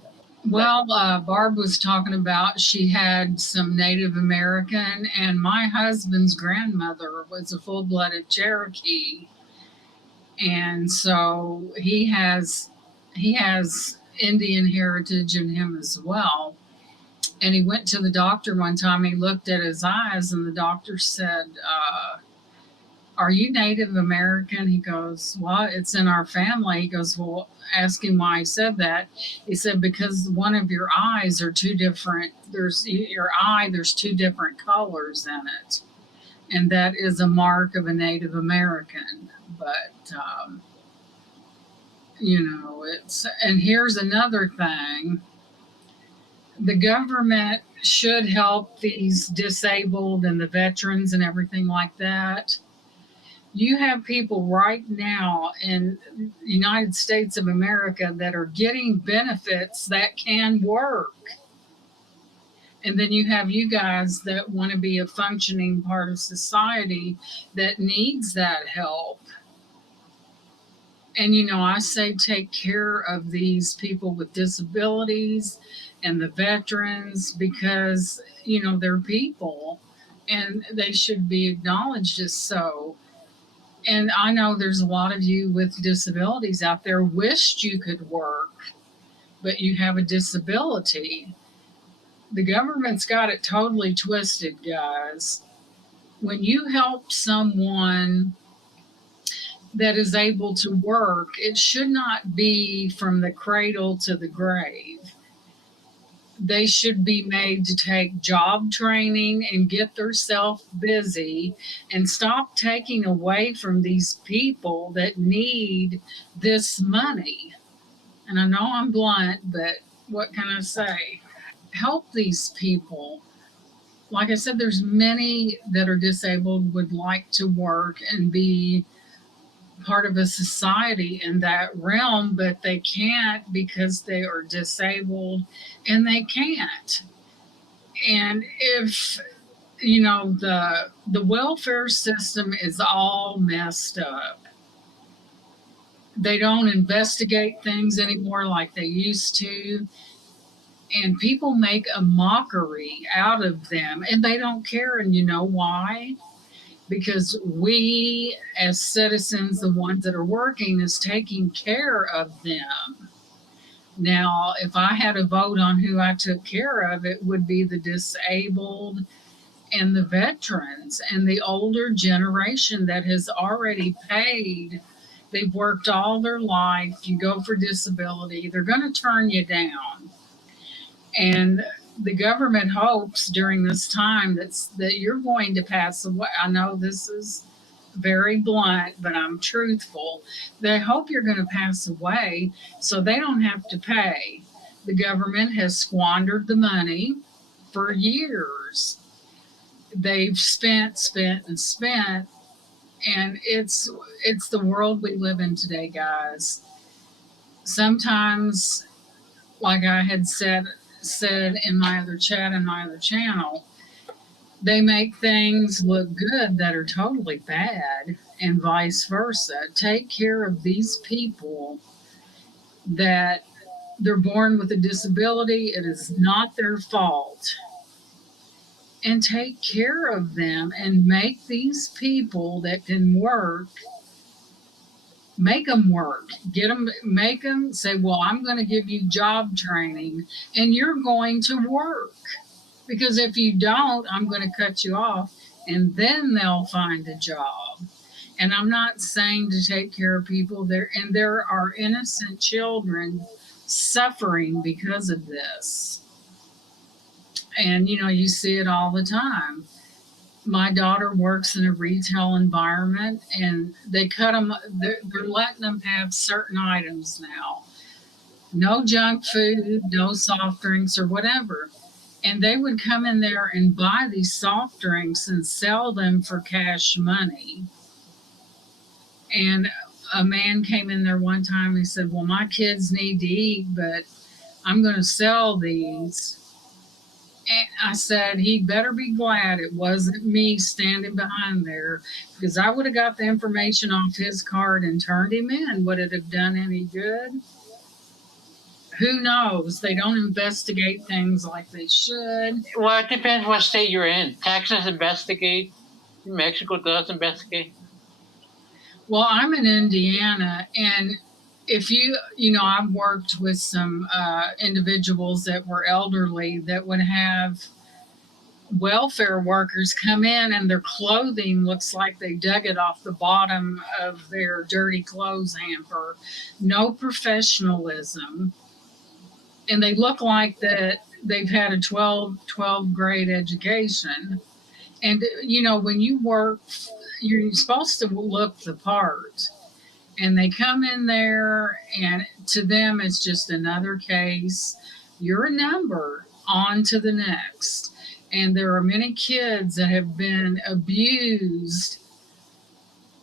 Well, Barb was talking about she had some Native American, and my husband's grandmother was a full-blooded Cherokee. And so he has Indian heritage in him as well. And he went to the doctor one time, he looked at his eyes, and the doctor said, are you Native American? He goes, well, it's in our family. He goes, well, ask him why he said that. He said, because one of your eyes are two different, there's two different colors in it. And that is a mark of a Native American. But, you know, and here's another thing. The government should help these disabled and the veterans and everything like that. You have people right now in the United States of America that are getting benefits that can work. And then you have you guys that want to be a functioning part of society that needs that help. And, I say take care of these people with disabilities and the veterans because, they're people and they should be acknowledged as so. And I know there's a lot of you with disabilities out there wished you could work, but you have a disability. The government's got it totally twisted, guys. When you help someone that is able to work, it should not be from the cradle to the grave. They should be made to take job training and get themselves busy and stop taking away from these people that need this money. And I know I'm blunt, but what can I say? Help these people. Like I said, there's many that are disabled would like to work and be part of a society in that realm, but they can't because they are disabled and they can't. And if the welfare system is all messed up. They don't investigate things anymore like they used to. And people make a mockery out of them and they don't care. And you know why? Because we as citizens, the ones that are working, is taking care of them. Now, if I had a vote on who I took care of, it would be the disabled and the veterans and the older generation that has already paid. They've worked all their life. You go for disability, they're going to turn you down. And the government hopes during this time that you're going to pass away. I know this is very blunt, but I'm truthful. They hope you're going to pass away so they don't have to pay. The government has squandered the money for years. They've spent, and it's the world we live in today, guys. Sometimes, like I had said in my other chat and my other channel, they make things look good that are totally bad and vice versa. Take care of these people that they're born with a disability. It is not their fault. And take care of them and make these people that can work, make them work, make them say, well, I'm going to give you job training and you're going to work. Because if you don't, I'm going to cut you off and then they'll find a job. And I'm not saying to take care of people there. And there are innocent children suffering because of this. And, you see it all the time. My daughter works in a retail environment and they cut them, they're letting them have certain items now. No junk food, no soft drinks or whatever. And they would come in there and buy these soft drinks and sell them for cash money. And a man came in there one time and he said, well, my kids need to eat, but I'm going to sell these. And I said, he'd better be glad it wasn't me standing behind there, because I would have got the information off his card and turned him in. Would it have done any good? Who knows? They don't investigate things like they should. Well, it depends what state you're in. Texas investigate. Mexico does investigate. Well, I'm in Indiana, and if I've worked with some individuals that were elderly that would have welfare workers come in and their clothing looks like they dug it off the bottom of their dirty clothes hamper. No professionalism. And they look like that they've had a 12th grade education. And, when you work, you're supposed to look the part. And they come in there, and to them, it's just another case. You're a number, on to the next. And there are many kids that have been abused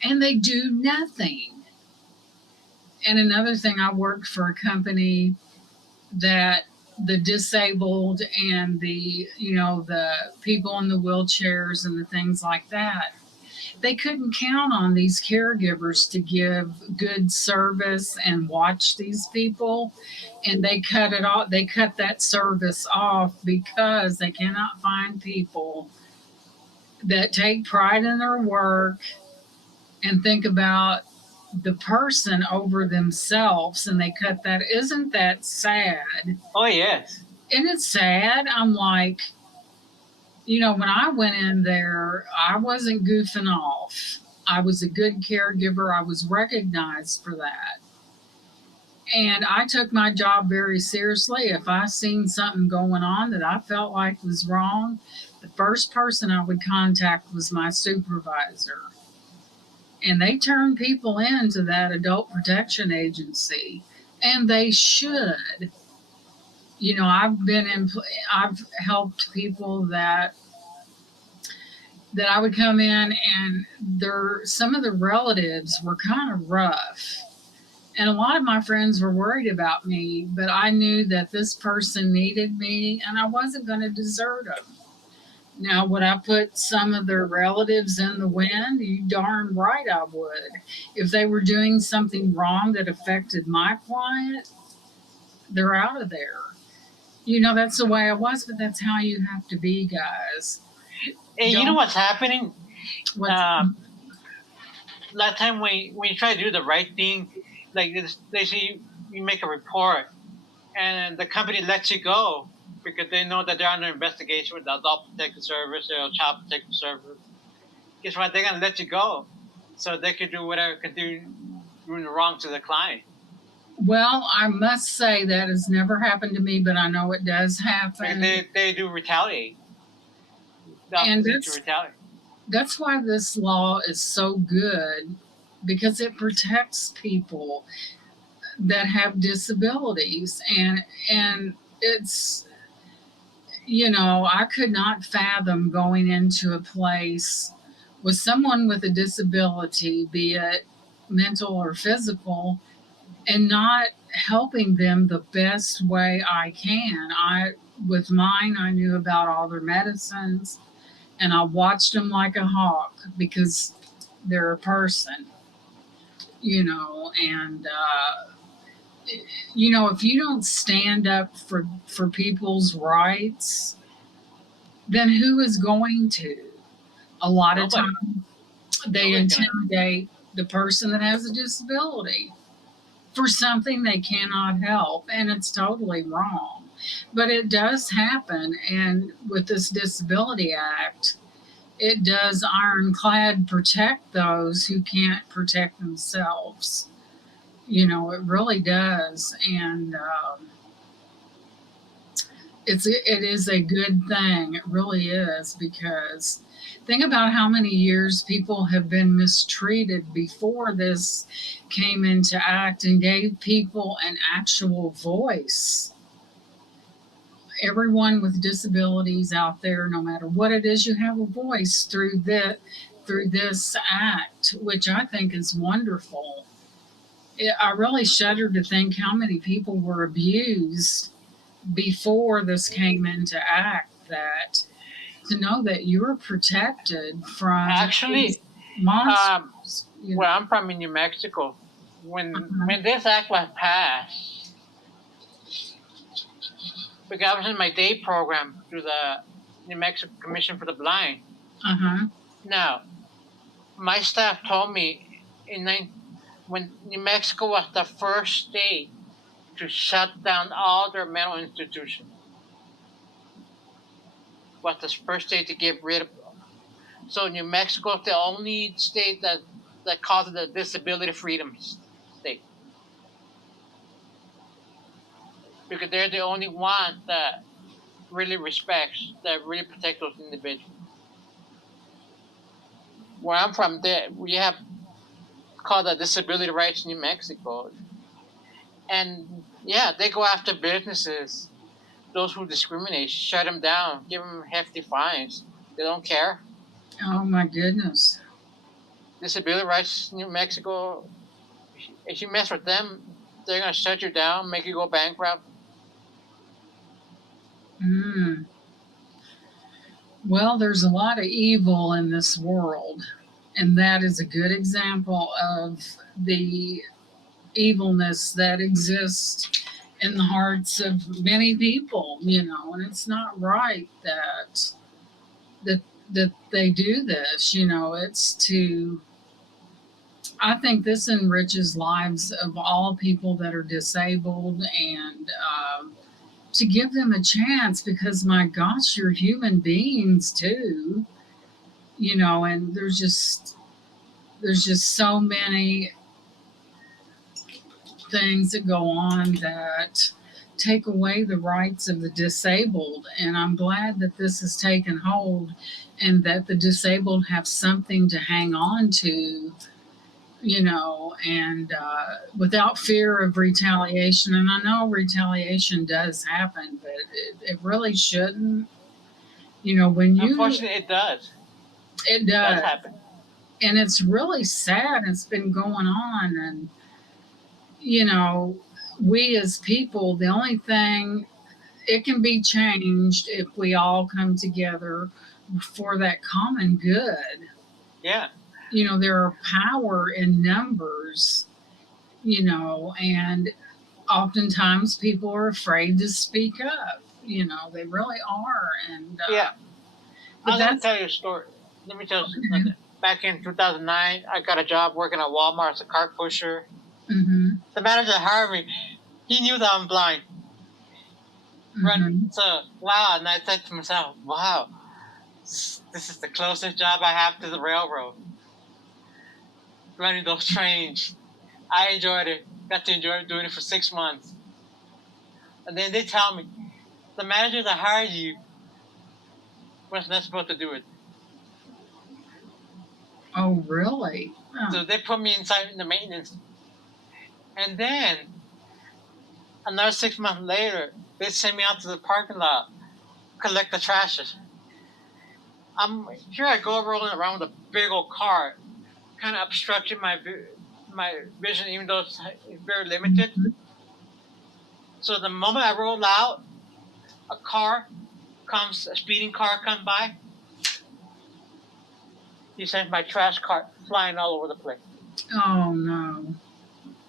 and they do nothing. And another thing, I worked for a company that the disabled and the, the people in the wheelchairs and the things like that, they couldn't count on these caregivers to give good service and watch these people. And they cut it off. They cut that service off because they cannot find people that take pride in their work and think about the person over themselves, and they cut that. Isn't that sad? Oh, yes. And it's sad. I'm like, when I went in there, I wasn't goofing off. I was a good caregiver. I was recognized for that. And I took my job very seriously. If I seen something going on that I felt like was wrong, the first person I would contact was my supervisor. And they turn people into that adult protection agency, and they should. I've helped people that I would come in, and some of the relatives were kind of rough. And a lot of my friends were worried about me, but I knew that this person needed me, and I wasn't going to desert them. Now, would I put some of their relatives in the wind? You darn right I would. If they were doing something wrong that affected my client, they're out of there. That's the way I was, but that's how you have to be, guys. Hey, you know what's happening? What's, Last time when you try to do the right thing, like they say you make a report, and the company lets you go because they know that they're under investigation with the Adult Protective Service or Child Protective Service. Guess what? They're gonna let you go, so they can do whatever can do doing wrong to the client. well, I must say that has never happened to me, but I know it does happen. They do retaliate. And Retaliate. that's why this law is so good, because it protects people that have disabilities. And it's, I could not fathom going into a place with someone with a disability, be it mental or physical, and not helping them the best way I can. With mine, I knew about all their medicines, and I watched them like a hawk because they're a person, and if you don't stand up for people's rights, then who is going to? A lot of times they intimidate the person that has a disability for something they cannot help, and it's totally wrong. But it does happen, and with this Disability Act, it does ironclad protect those who can't protect themselves. It really does, and it is a good thing. It really is, because think about how many years people have been mistreated before this came into act and gave people an actual voice. Everyone with disabilities out there, no matter what it is, you have a voice through this act, which I think is wonderful. I really shudder to think how many people were abused before this came into act, that to know that you're protected from Actually, monsters. where I'm from in New Mexico, when this act was passed, because I was in my day program through the New Mexico Commission for the Blind. Now, my staff told me when New Mexico was the first state to shut down all their mental institutions, was the first state to get rid of them. So New Mexico is the only state that calls it a disability freedom state, because they're the only one that really respects, that really protects those individuals. Where I'm from, we have called the Disability Rights in New Mexico. And yeah, they go after businesses, those who discriminate, shut them down, give them hefty fines. They don't care. Oh my goodness. disability rights in New Mexico. If you mess with them, they're gonna shut you down, make you go bankrupt. Mm. Well, there's a lot of evil in this world, and that is a good example of the evilness that exists in the hearts of many people, you know, and it's not right that they do this, you know. It's to, I think this enriches lives of all people that are disabled, and to give them a chance, because my gosh, you're human beings too, you know. And there's just so many things that go on that take away the rights of the disabled. And I'm glad that this has taken hold and that the disabled have something to hang on to, you know, and without fear of retaliation. And I know retaliation does happen, but it really shouldn't. You know, when you... Unfortunately, it does. It It does. does happen. And it's really sad. It's been going on. And, you know, we as people, the only thing, it can be changed if we all come together for that common good. Yeah. You know, there are power in numbers, you know, and oftentimes people are afraid to speak up. You know, they really are. And Yeah. but I'm gonna that's... tell you a story. Let me tell you something. Back in 2009, I got a job working at Walmart as a cart pusher. Mm-hmm. The manager that hired me, he knew that I'm blind. Right? Mm-hmm. So, wow. And I said to myself, wow, this is the closest job I have to the railroad. Running those trains. I enjoyed it. Got to enjoy doing it for 6 months. And then they tell me, the manager that hired you was not supposed to do it. Oh, really? Oh. So they put me inside in the maintenance. And then, another 6 months later, they sent me out to the parking lot, collect the trashes. Here I go rolling around with a big old cart, kind of obstructing my vision, even though it's very limited. Mhm. So the moment I roll out, a speeding car comes by. He sent my trash cart flying all over the place. Oh, no.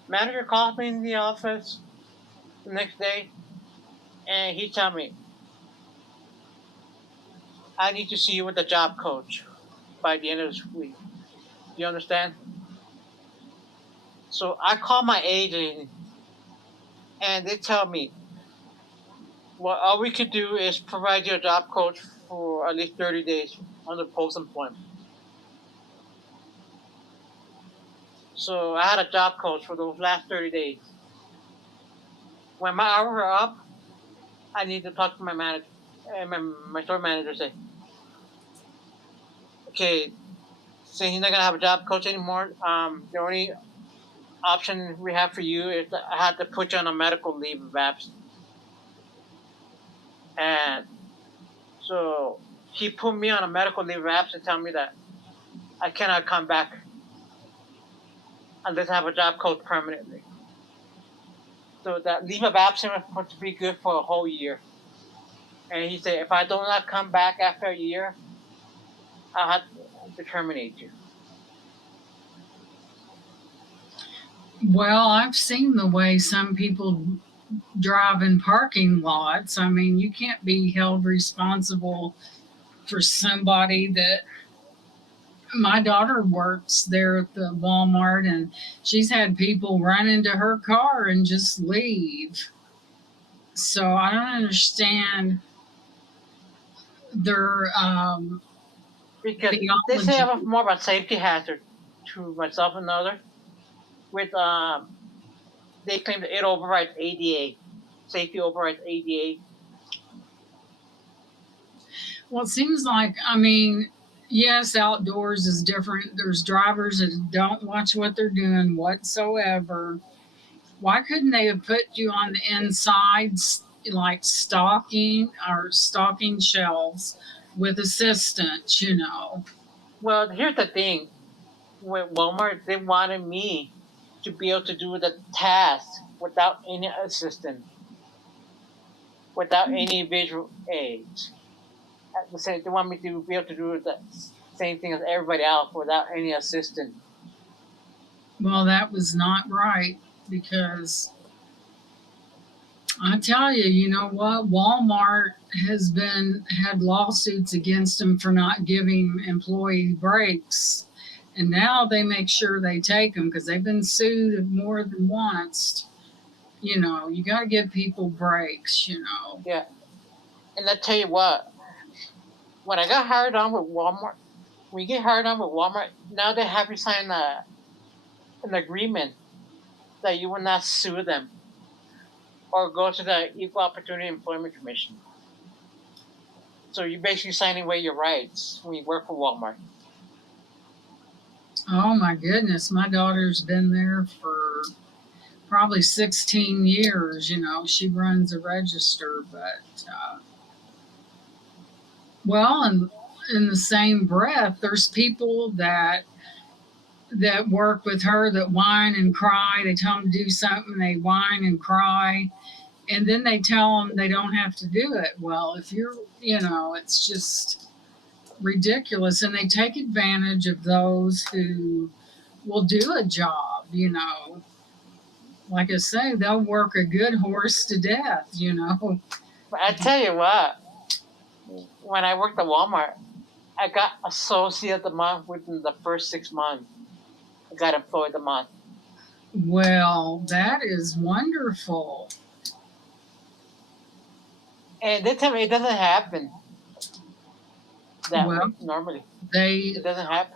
Manager called me in the office the next day, and he told me, I need to see you with the job coach by the end of this week. Do you understand? So I call my agent, and they tell me, well, all we could do is provide you a job coach for at least 30 days under post-employment. So I had a job coach for those last 30 days. When my hours were up, I need to talk to my manager, and my store manager say, okay, since he's not gonna have a job coach anymore, the only option we have for you is that I had to put you on a medical leave of absence. And so he put me on a medical leave of absence, telling me that I cannot come back unless I have a job coach permanently. So that leave of absence was supposed to be good for a whole year. And he said, if I do not come back after a year, I'll have to terminate you. Well, I've seen the way some people drive in parking lots. I mean, you can't be held responsible for somebody that... My daughter works there at the Walmart, and she's had people run into her car and just leave. So I don't understand their Because they theology. say I'm more about safety hazard to myself and others. With they claim that it overrides ADA. Safety overrides ADA. Well, it seems like, I mean, yes, outdoors is different. There's drivers that don't watch what they're doing whatsoever. Why couldn't they have put you on the inside, like stocking shelves with assistants, you know? Well, here's the thing. with Walmart, they wanted me to be able to do the task without any assistant, without any visual aids. At the same, they want me to be able to do the same thing as everybody else without any assistant. Well, that was not right, because I tell you, you know what? Walmart has had lawsuits against them for not giving employee breaks. And now they make sure they take them, because they've been sued more than once. You know, you got to give people breaks, you know. Yeah. And I tell you what, when I got hired on with Walmart, when you get hired on with Walmart, now they have you sign an agreement that you will not sue them or go to the Equal Opportunity Employment Commission. So you're basically signing away your rights when you work for Walmart. Oh my goodness, my daughter's been there for probably 16 years, you know. She runs a register, but well, and in the same breath, there's people that work with her that whine and cry. They tell them to do something, they whine and cry, and then they tell them they don't have to do it. Well, if you're, you know, it's just ridiculous, and they take advantage of those who will do a job, you know. Like I say, they'll work a good horse to death, you know. But I tell you what, when I worked at Walmart, I got associate of the month within the first 6 months. I got employee of the month. Well, that is wonderful. And they tell me it doesn't happen that way Well, normally. They It doesn't happen.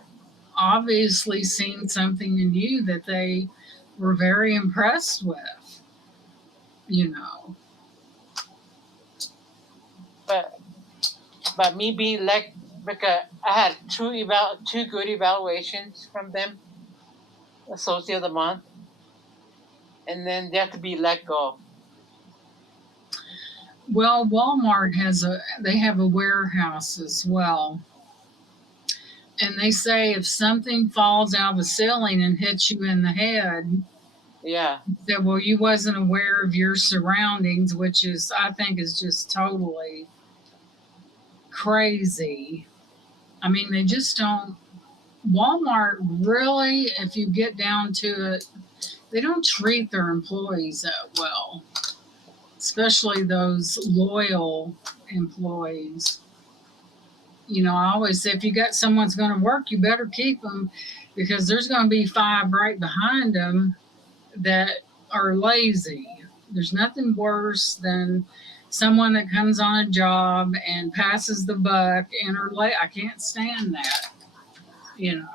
obviously seen something in you that they were very impressed with, you know. But me being like, because I had two good evaluations from them, associate of the month, and then they have to be let go. Well, Walmart they have a warehouse as well. And they say if something falls out of the ceiling and hits you in the head, Yeah. that, well, you wasn't aware of your surroundings, which is, I think, is just totally crazy. I mean, they just don't. Walmart really, if you get down to it, they don't treat their employees that well, especially those loyal employees. You know, I always say, if you got someone's going to work, you better keep them, because there's going to be 5 right behind them that are lazy. There's nothing worse than someone that comes on a job and passes the buck and are late. I can't stand that, you know.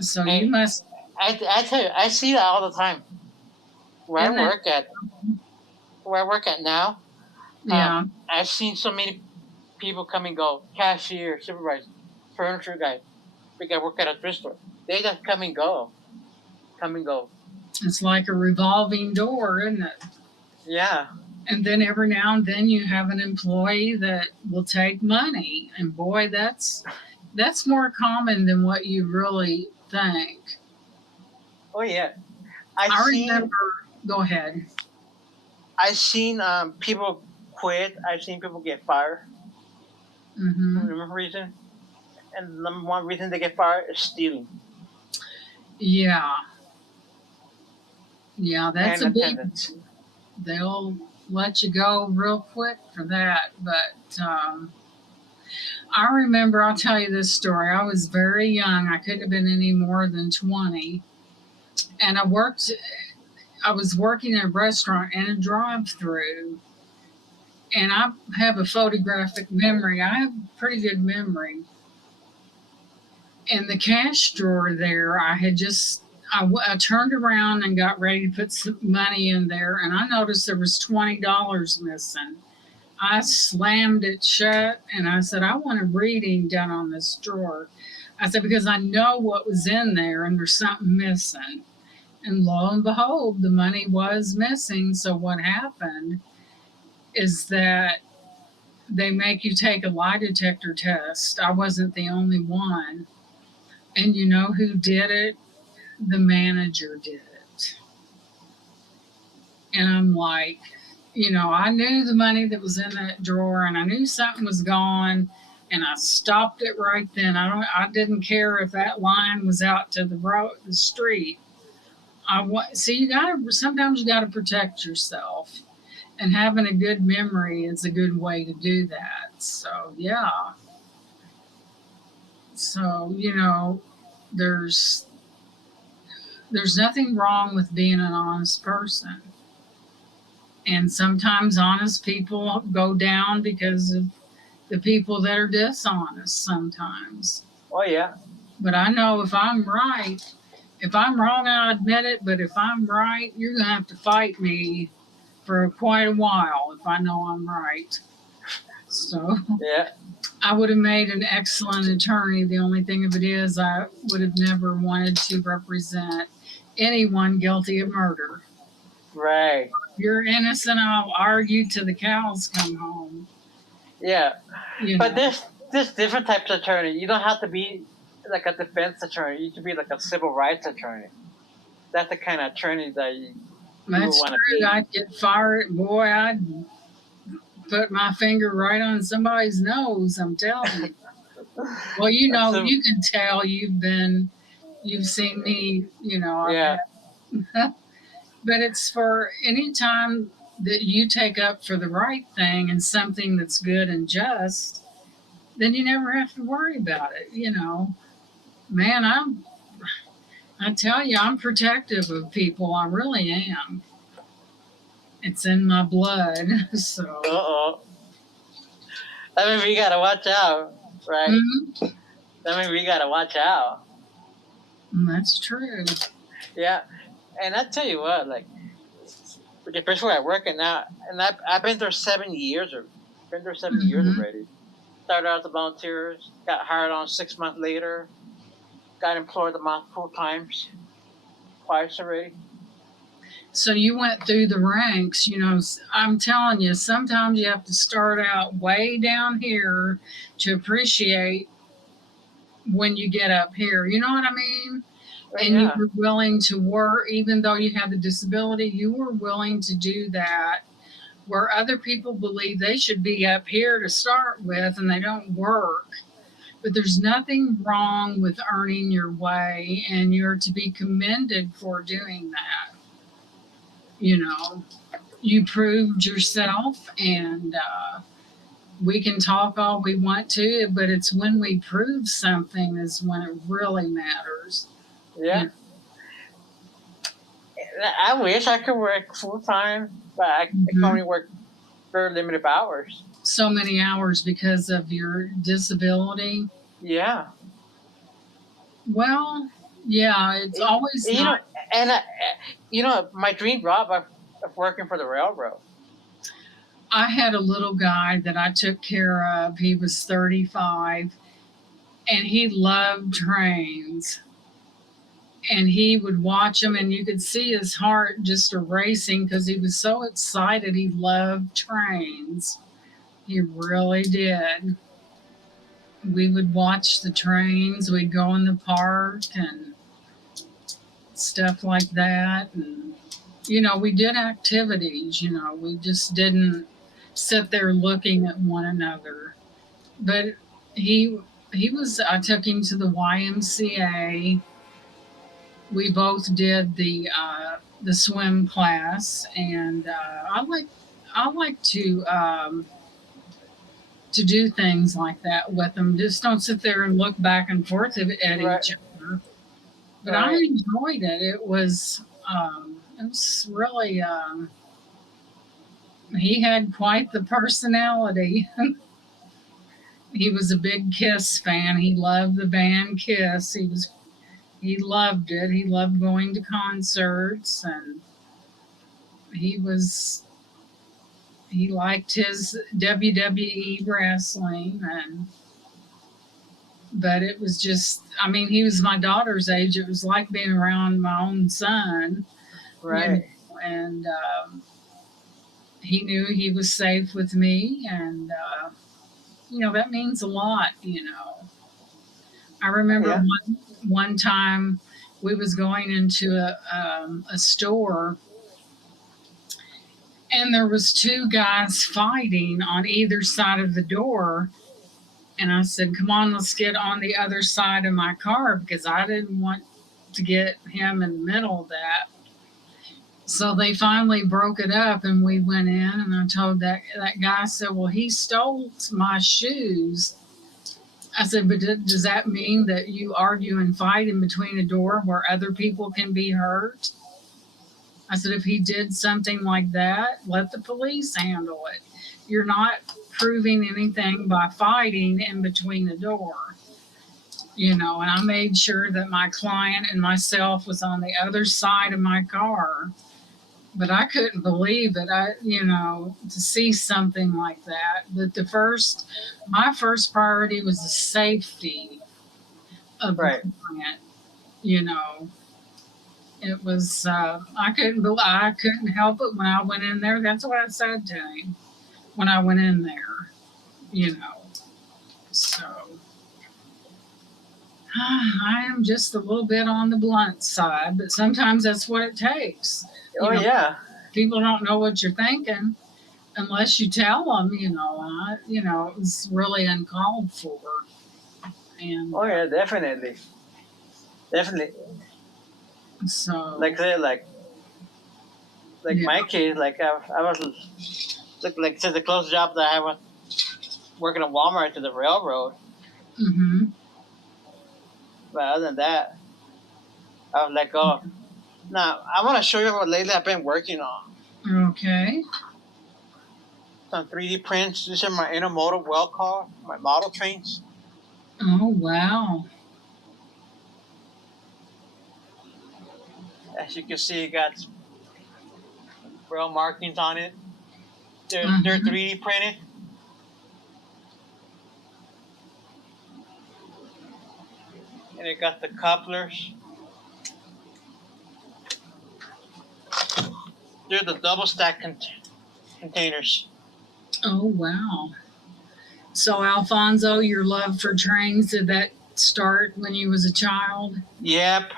So Hey, you must. I tell you, I see that all the time. Where Isn't I that- work at now, Yeah. I've seen so many people come and go, cashier, supervisor, furniture guy. Because I work at a thrift store. They just come and go. It's like a revolving door, isn't it? Yeah. And then every now and then you have an employee that will take money. And boy, that's more common than what you really think. Oh yeah. I remember, go ahead. I've seen people quit. I've seen people get fired Hmm. for no reason. And the number one reason they get fired is stealing. Yeah. Yeah, that's and a big, attendance. they'll let you go real quick for that. But I remember, I'll tell you this story. I was very young. I couldn't have been any more than 20. And I was working in a restaurant in a drive-through. And I have a photographic memory. I have pretty good memory. In the cash drawer there, I turned around and got ready to put some money in there, and I noticed there was $20 missing. I slammed it shut, and I said, I want a reading done on this drawer. I said, because I know what was in there, and there's something missing. And lo and behold, the money was missing. So what happened is that they make you take a lie detector test. I wasn't the only one. And you know who did it? The manager did it. And I'm like, you know, I knew the money that was in that drawer, and I knew something was gone, and I stopped it right then. I didn't care if that line was out to the street. See, sometimes you gotta protect yourself, and having a good memory is a good way to do that. So yeah. So, you know, there's nothing wrong with being an honest person. And sometimes honest people go down because of the people that are dishonest sometimes. Oh yeah. But I know if I'm right, if I'm wrong, I admit it. But if I'm right, you're going to have to fight me for quite a while if I know I'm right. So Yeah. I would have made an excellent attorney. The only thing of it is I would have never wanted to represent anyone guilty of murder. Right. If you're innocent, I'll argue till the cows come home. Yeah. You But know. there's different types of attorney. You don't have to be like a defense attorney. You can be like a civil rights attorney. That's the kind of attorney that you That's wanna true. be. I'd get fired. Boy, I'd put my finger right on somebody's nose. I'm telling you. Well, you know, you can tell you've seen me, you know. Yeah. But it's for any time that you take up for the right thing and something that's good and just, then you never have to worry about it, you know. Man, I tell you, I'm protective of people. I really am. It's in my blood. So Uh-oh. That means we gotta watch out, right? Mhm. That means we gotta watch out. That's true. Yeah. And I tell you what, like, especially where I work at now, and I've been there 7 years, Mhm. already. Started out as a volunteer, got hired on 6 months later, got employed full times, twice already. So you went through the ranks, you know. I'm telling you, sometimes you have to start out way down here to appreciate when you get up here. You know what I mean? But And you yeah, were willing to work, even though you have a disability, you were willing to do that where other people believe they should be up here to start with and they don't work. But there's nothing wrong with earning your way, and you're to be commended for doing that. You know, you proved yourself, and we can talk all we want to, but it's when we prove something is when it really matters. yeah. You I wish I could work full time, but I can Mhm. only work very limited hours. So many hours because of your disability. Yeah. Well, yeah, it's always You know, not. and my dream job of working for the railroad. I had a little guy that I took care of. He was 35 and he loved trains. And he would watch them, and you could see his heart just racing because he was so excited. He loved trains. He really did. We would watch the trains. We'd go in the park and stuff like that. And, you know, we did activities, you know, we just didn't sit there looking at one another. But I took him to the YMCA. We both did the swim class, and I like to do things like that with them. Just don't sit there and look back and forth at Right. each other. But I Right. enjoyed it. It was really. He had quite the personality. He was a big Kiss fan. He loved the band Kiss. He loved it. He loved going to concerts, and he liked his WWE wrestling. But it was just, I mean, he was my daughter's age. It was like being around my own son. Right. You know, and he knew he was safe with me, and you know, that means a lot. You know, I remember Yeah. one time we was going into a store, and there was two guys fighting on either side of the door. And I said, come on, let's get on the other side of my car, because I didn't want to get him in the middle of that. So they finally broke it up, and we went in, and I told that guy, I said, well, he stole my shoes. I said, but does that mean that you argue and fight in between a door where other people can be hurt? I said, if he did something like that, let the police handle it. You're not proving anything by fighting in between a door. And I made sure that my client and myself was on the other side of my car. But I couldn't believe it, to see something like that. But my first priority was the safety of the client. It was, I couldn't help it when I went in there. That's what I said to him when I went in there, So I am just a little bit on the blunt side, but sometimes that's what it takes. Yeah. People don't know what you're thinking unless you tell them, it was really uncalled for. And yeah, definitely. so, Like Yeah. my case, I was like to the close job that I was working at Walmart to the railroad. hmm But other than that, I was like, oh, now I want to show you what lately I've been working on. Okay. Some 3D prints. These are my intermodal well car, my model trains. Oh, wow. As you can see, it got braille markings on it. They're 3D printed. And it got the couplers. They're the double stack containers. Oh, wow. So, Alfonso, your love for trains, did that start when you was a child? Yep.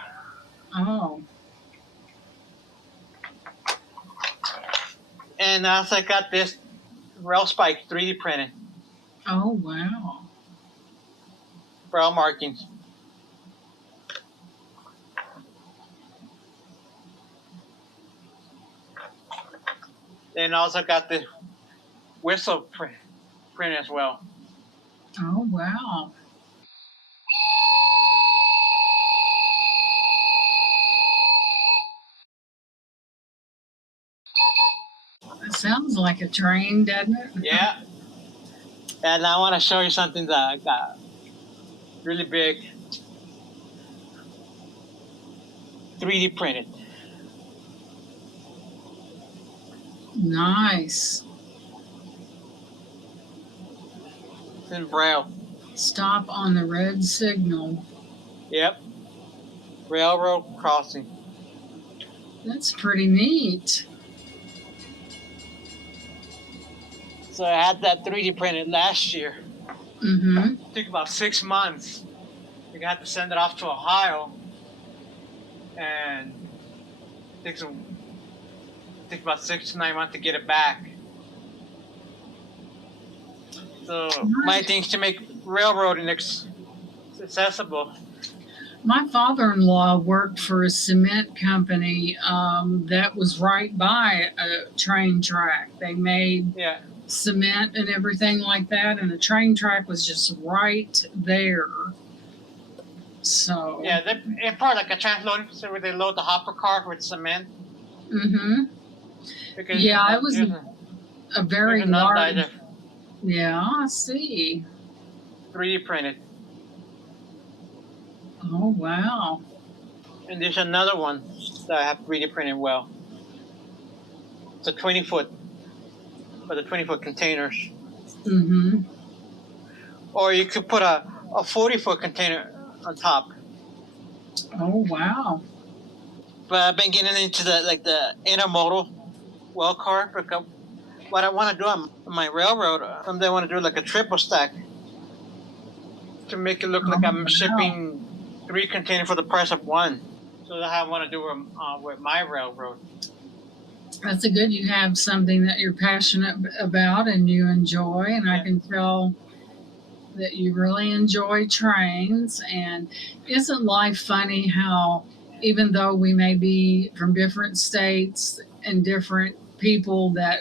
Oh. And I also got this rail spike 3D printed. Oh, wow. Braille markings. Then also got the whistle print as well. Oh, wow. It sounds like a train, doesn't it? Yeah. And I want to show you something that I got really big. 3D printed. Nice. It's in braille. Stop on the red signal. Yep. Railroad crossing. That's pretty neat. So I had that 3D printed last year. Mm-hmm. It took about 6 months. I had to send it off to Ohio. And it took about 6 to 9 months to get it back. So my thing is to make railroading accessible. My father-in-law worked for a cement company that was right by a train track. They made cement and everything like that, and the train track was just right there. So yeah, it's part like a transloading facility where they load the hopper cart with cement. Mm-hmm. Because yeah, it was a very large. Yeah, I see. 3D printed. Oh, wow. And there's another one that I have 3D printed well. It's a 20-foot, for the 20-foot containers. Mm-hmm. Or you could put a 40-foot container on top. Oh, wow. But I've been getting into the intermodal well car. Because what I want to do on my railroad, someday I want to do like a triple stack to make it look like I'm shipping 3 containers for the price of 1. So that's how I want to do with my railroad. That's a good. You have something that you're passionate about and you enjoy, and I can tell that you really enjoy trains. And isn't life funny how even though we may be from different states and different people, that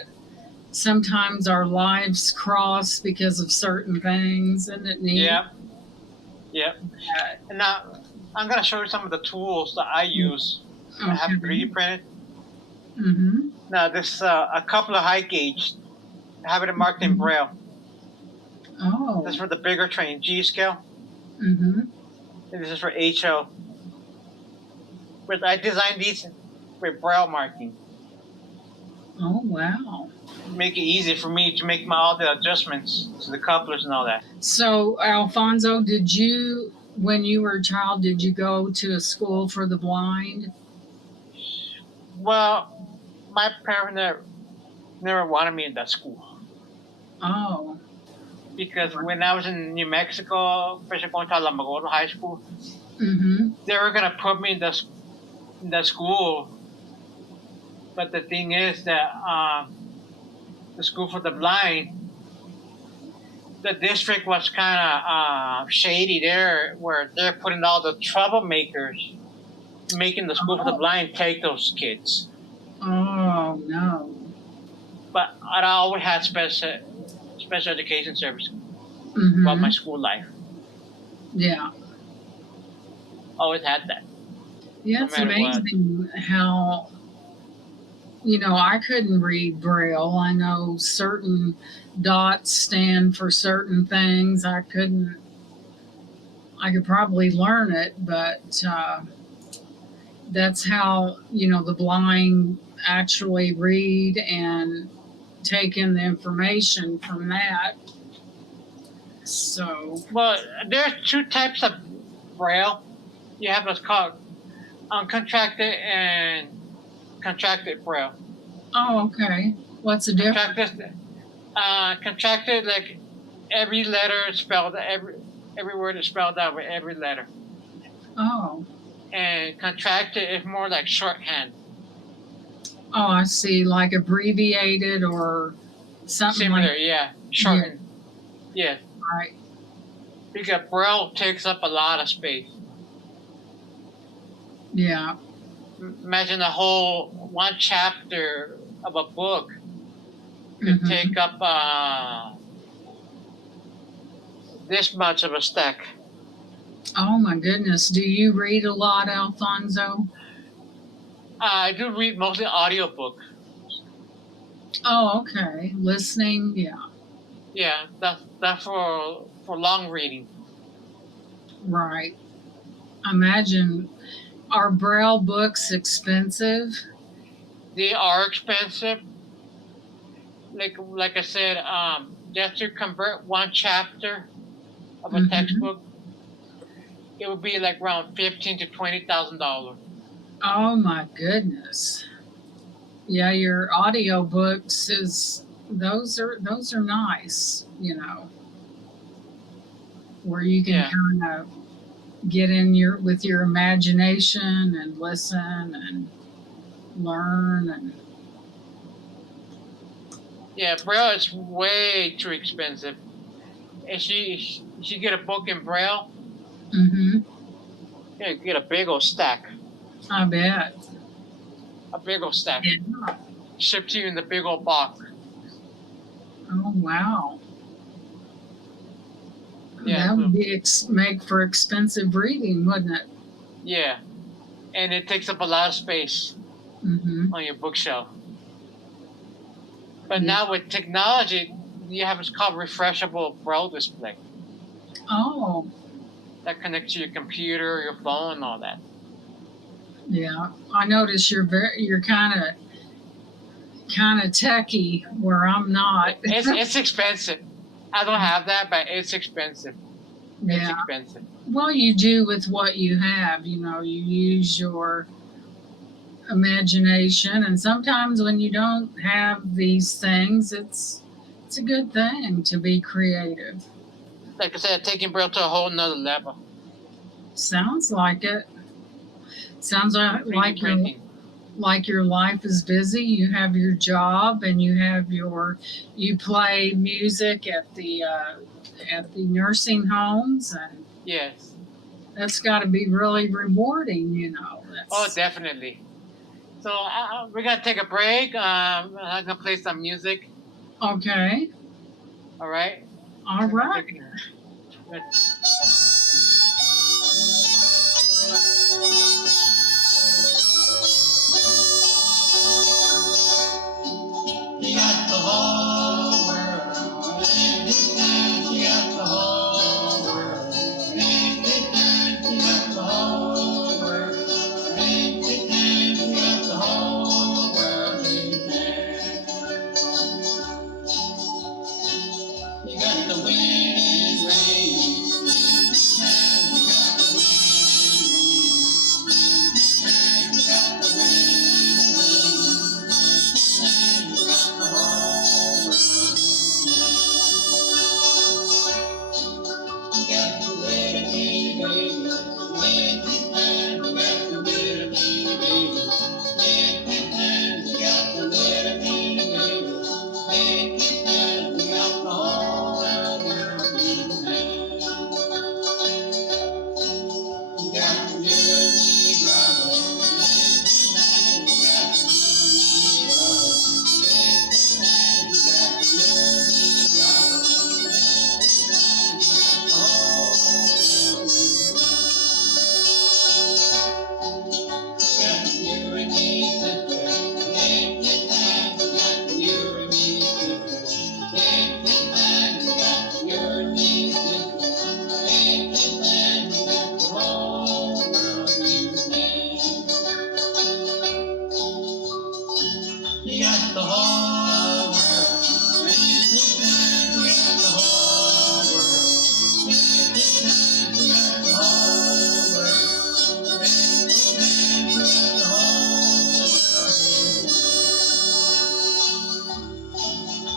sometimes our lives cross because of certain things, isn't it neat? Yep. And now I'm going to show you some of the tools that I use. Okay. I have 3D printed. Mm-hmm. Now this a couple of height gauge. I have it marked in Braille. Oh. This is for the bigger train, G scale. Mm-hmm. And this is for HO. But I designed these with Braille marking. Oh, wow. Make it easy for me to make all the adjustments to the couplers and all that. So, Alfonso, when you were a child, did you go to a school for the blind? Well, my parents never wanted me in that school. Oh. Because when I was in New Mexico, especially going to Alamogordo High School, Mm-hmm. they were going to put me in the school. But the thing is that the school for the blind, the district was kind of shady there, where they're putting all the troublemakers, making the school for the blind take those kids. Oh, no. But I always had special education service Mm-hmm. throughout my school life. Yeah. Always had that. Yeah, No it's matter what. amazing how, I couldn't read Braille. I know certain dots stand for certain things. I could probably learn it, but that's how, the blind actually read and take in the information from that. So, Well, there's 2 types of Braille. You have what's called uncontracted and contracted Braille. oh, okay. What's the difference? Contracted, like every letter is spelled, every word is spelled out with every letter. Oh, And contracted is more like shorthand. oh, I see. Like abbreviated or something Similar, like yeah. Shortened. Yeah. right. Because Braille takes up a lot of space. Yeah. Imagine a whole 1 chapter of a book could Mhm. take up this much of a stack. Oh my goodness. Do you read a lot, Alfonso? I do read mostly audiobook. Oh, okay. Listening, yeah. Yeah, that's for long reading. Right. Imagine, are Braille books expensive? They are expensive. Like I said, just to convert 1 chapter of a Mhm. textbook, it would be like around $15,000 to $20,000. Oh my goodness. Yeah, your audio books those are nice, where you can Yeah. kind of get in with your imagination and listen and learn and Yeah, Braille is way too expensive. If you get a book in Braille, mm-hmm. you get a big old stack. I bet. A big old stack. Yeah. Shipped to you in the big old box. Oh wow. Yeah, That would be make for expensive reading, wouldn't it? Yeah. And it takes up a lot of space Mm-hmm. on your bookshelf. But Yeah. now with technology, you have what's called refreshable Braille display Oh, that connects to your computer, your phone, and all that. yeah. I notice you're kind of techie, where I'm not. It's expensive. I don't have that, but it's expensive. It's Yeah. expensive. Well, you do with what you have. You use your imagination, and sometimes when you don't have these things, it's a good thing to be creative. Like I said, taking Braille to a whole nother level. Sounds like it. Sounds like 3D printing. like your life is busy. You have your job and you have you play music at the nursing homes, and Yes. that's got to be really rewarding, you know. Oh, definitely. So we're gonna take a break. I'm gonna play some music. Okay. All right. All right. You got the whole world in his hands. You got the whole world in his hands. You got the whole world in his hands. You got the whole world in his hands. You got the wind and rain in his hands. You got the wind and rain in his hands. You got the wind and rain in his hands. You got the whole world. You got the little bitty baby, with his hands. You got the little bitty baby, with his hands. You got the little bitty baby, with his hands. You got the whole world in his hands. You got the little bitty brother, with his hands. You got the little bitty brother, with his hands. You got the little bitty brother, with his hands. You got the whole world in his hands. You got the you and me sister, with his hands. You got the you and me sister, with his hands. You got the you and me sister, with his hands. You got the whole world in his hands. You got the whole world in his hands. You got the whole world in his hands. You got the whole world in his hands.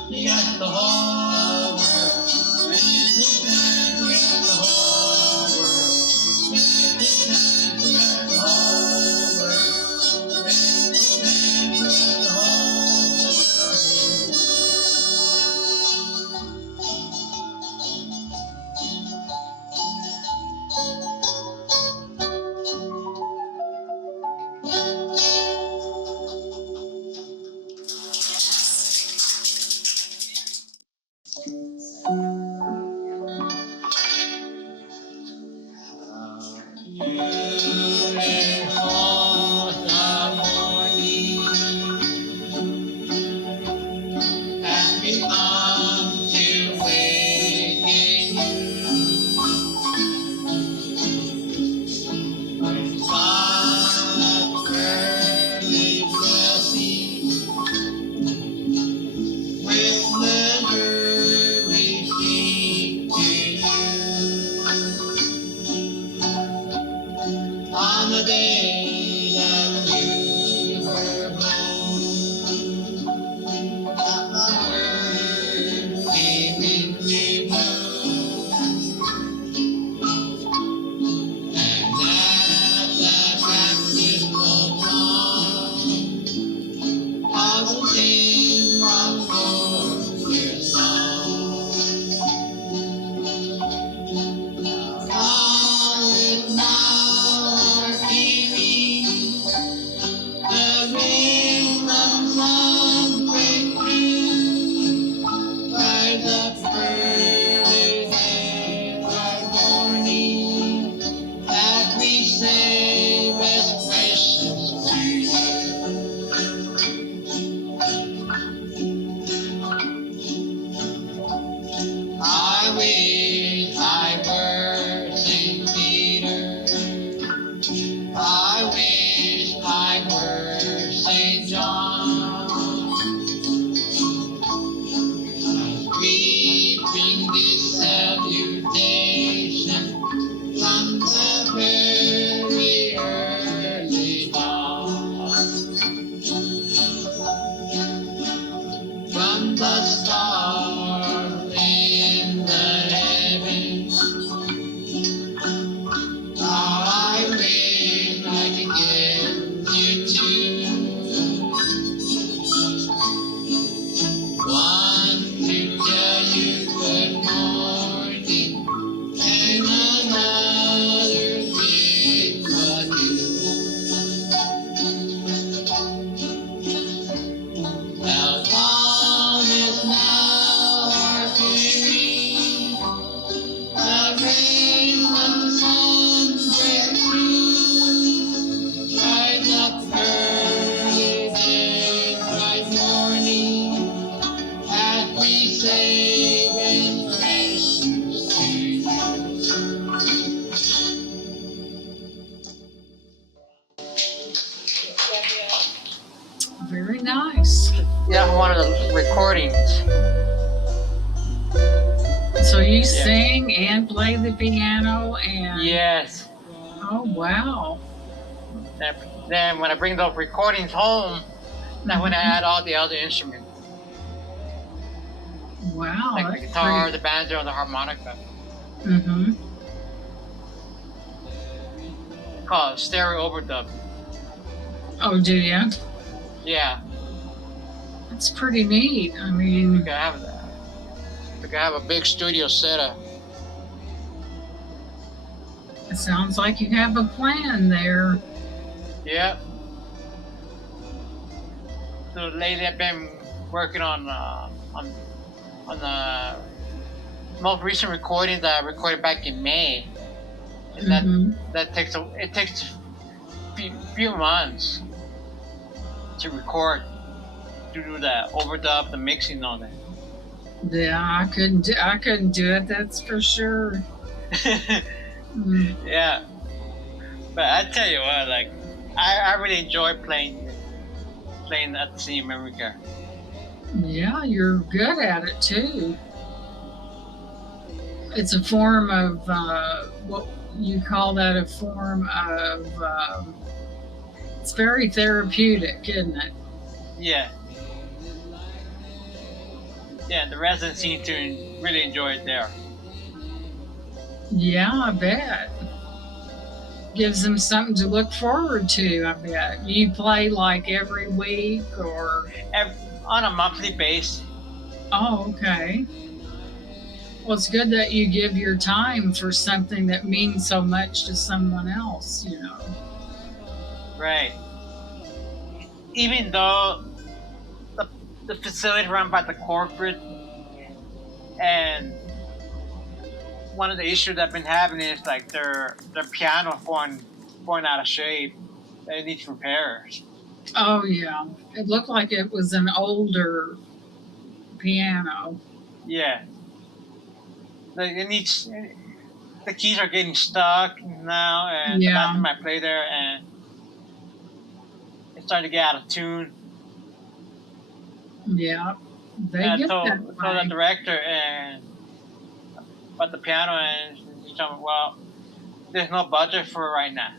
You got the whole world in his hands. You got the whole world in his hands. You got the whole world in his hands. You got the whole world in his hands. You got the whole world in his hands. Beautiful the morning has begun to waken you. With such early blessings, with pleasure we sing to you. On the day that you were born, the word came into bloom, and at the baptismal dawn, I will sing from forth your song. All is now hearing the wisdom song break through. Rise up early and morning, that we say best wishes to you. I wish I were St. Peter. I wish I were St. John. We bring this salutation from the very early dawn. From the star in the heavens, very nice. Yeah, one of the recordings. So you sing and play the piano and Yes. oh wow. Then when I bring those recordings home, that's when I add all the other instruments. Wow. Like the guitar, the banjo, and the harmonica. Mm-hmm. Called stereo overdub. Oh, do you? Yeah. That's pretty neat. I mean, You can have that. You can have a big studio setup. it sounds like you have a plan there. Yep. So lately I've been working on the most recent recording that I recorded back in May. And that takes a few months to record, to do the overdub, the mixing on it. Yeah, I couldn't do it. That's for sure. Yeah, but I tell you what, like I really enjoy playing at the senior memory care. Yeah, you're good at it too. It's a form of what you call that, a form of it's very therapeutic, isn't it? Yeah. Yeah, the residents seem to really enjoy it there. Yeah, I bet. Gives them something to look forward to, I bet. You play like every week or? On a monthly basis. Oh, okay. Well, it's good that you give your time for something that means so much to someone else, you know. Right. Even though the facility run by the corporate, and one of the issues that I've been having is like their piano going out of shape. It needs repairs. Oh yeah, it looked like it was an older piano. Yeah. Like it needs. The keys are getting stuck now, and the last time I played there, and it's starting to get out of tune. Yeah, they get told that the director about the piano, and he told me, well, there's no budget for it right now.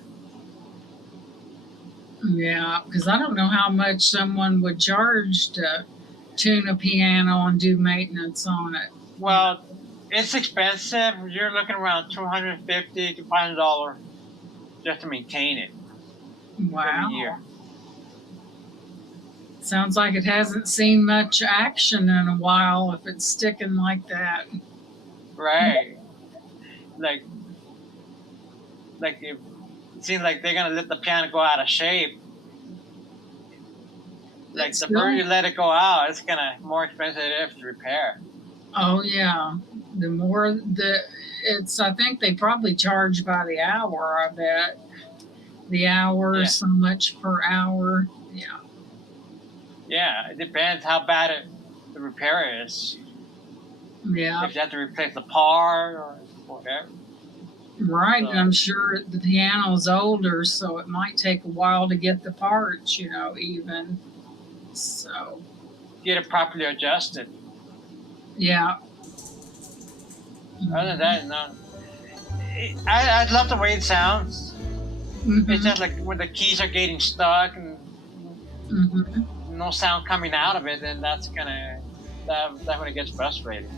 Yeah, because I don't know how much someone would charge to tune a piano and do maintenance on it. Well, it's expensive. You're looking around $250 to $500 just to maintain it. Wow. Every year. Sounds like it hasn't seen much action in a while if it's sticking like that. Right. Like it seems like they're gonna let the piano go out of shape. Like the further you let it go out, it's gonna more expensive to repair. Oh yeah. The more I think they probably charge by the hour, I bet. The hour, so much per hour. Yeah. Yeah, it depends how bad the repair is. Yeah. If you have to replace the part or whatever. Right, and I'm sure the piano's older, so it might take a while to get the parts, you know, even. So. Get it properly adjusted. Yeah. Other than that, no. I love the way it sounds. It's just like when the keys are getting stuck and no sound coming out of it, then that's when it gets frustrating.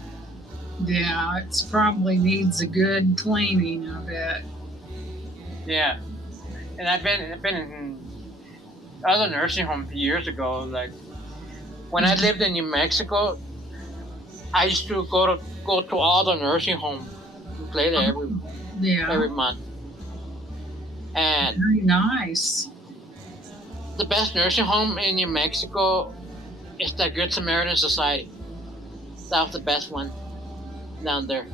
Yeah, it's probably needs a good cleaning, I bet. Yeah, and I've been in other nursing homes years ago. Like when I lived in New Mexico, I used to go to all the nursing homes and play there every month. And very nice. The best nursing home in New Mexico is the Good Samaritan Society. That was the best one down there.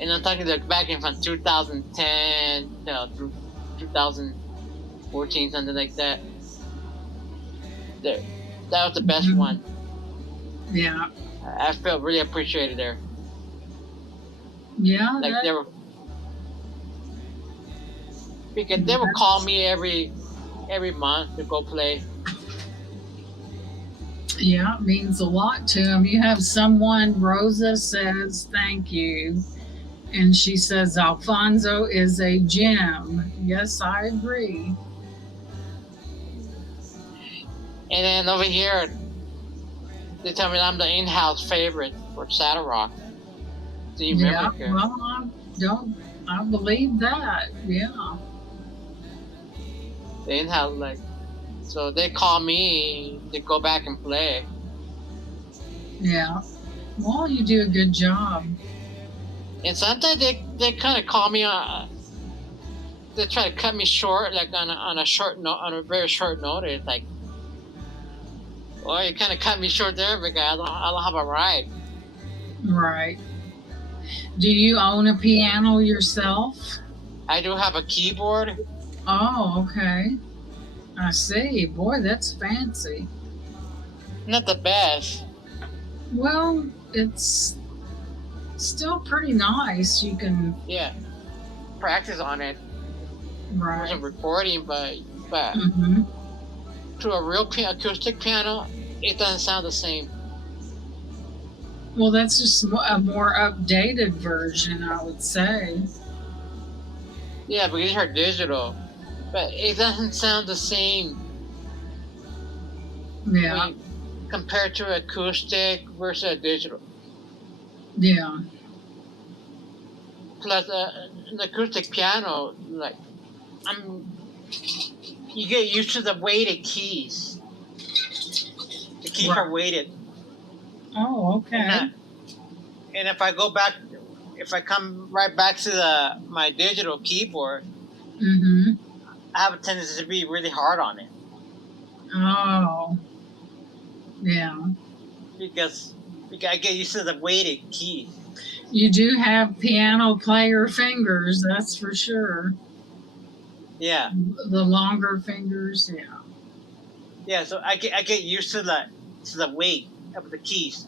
And I'm talking like back in from 2010 through 2014, something like that. That was the best one. Yeah. I felt really appreciated there. Yeah. Like they would call me every every month to go play. Yeah, it means a lot to him. You have someone, Rosa says thank you, and she says Alfonso is a gem. Yes, I agree. And then over here, they tell me I'm the in-house favorite for Saddle Rock. Do you Yeah, remember? well, I believe that. Yeah. The in-house, like, so they call me to go back and play. Yeah. Well, you do a good job. And sometimes they kind of call me they try to cut me short, like on a short note, on a very short notice. Like, well, you kind of cut me short there because I don't have a ride. Right. Do you own a piano yourself? I do have a keyboard. Oh, okay. I see. Boy, that's fancy. Not the best. Well, it's still pretty nice. You can, Yeah, practice on it. I right. wasn't recording, but Mm-hmm. to a real acoustic piano, it doesn't sound the same. Well, that's just a more updated version, I would say. Yeah, because these are digital, but it doesn't sound the same Yeah. when you compare to acoustic versus a digital. Yeah. Plus, an acoustic piano, like, you get used to the weighted keys. The keys are weighted. Oh, okay. And if I come right back to my digital keyboard, Mm-hmm. I have a tendency to be really hard on it Oh. Yeah. because I get used to the weighted keys. You do have piano player fingers, that's for sure. Yeah. The longer fingers, yeah. Yeah, so I get used to the weight of the keys.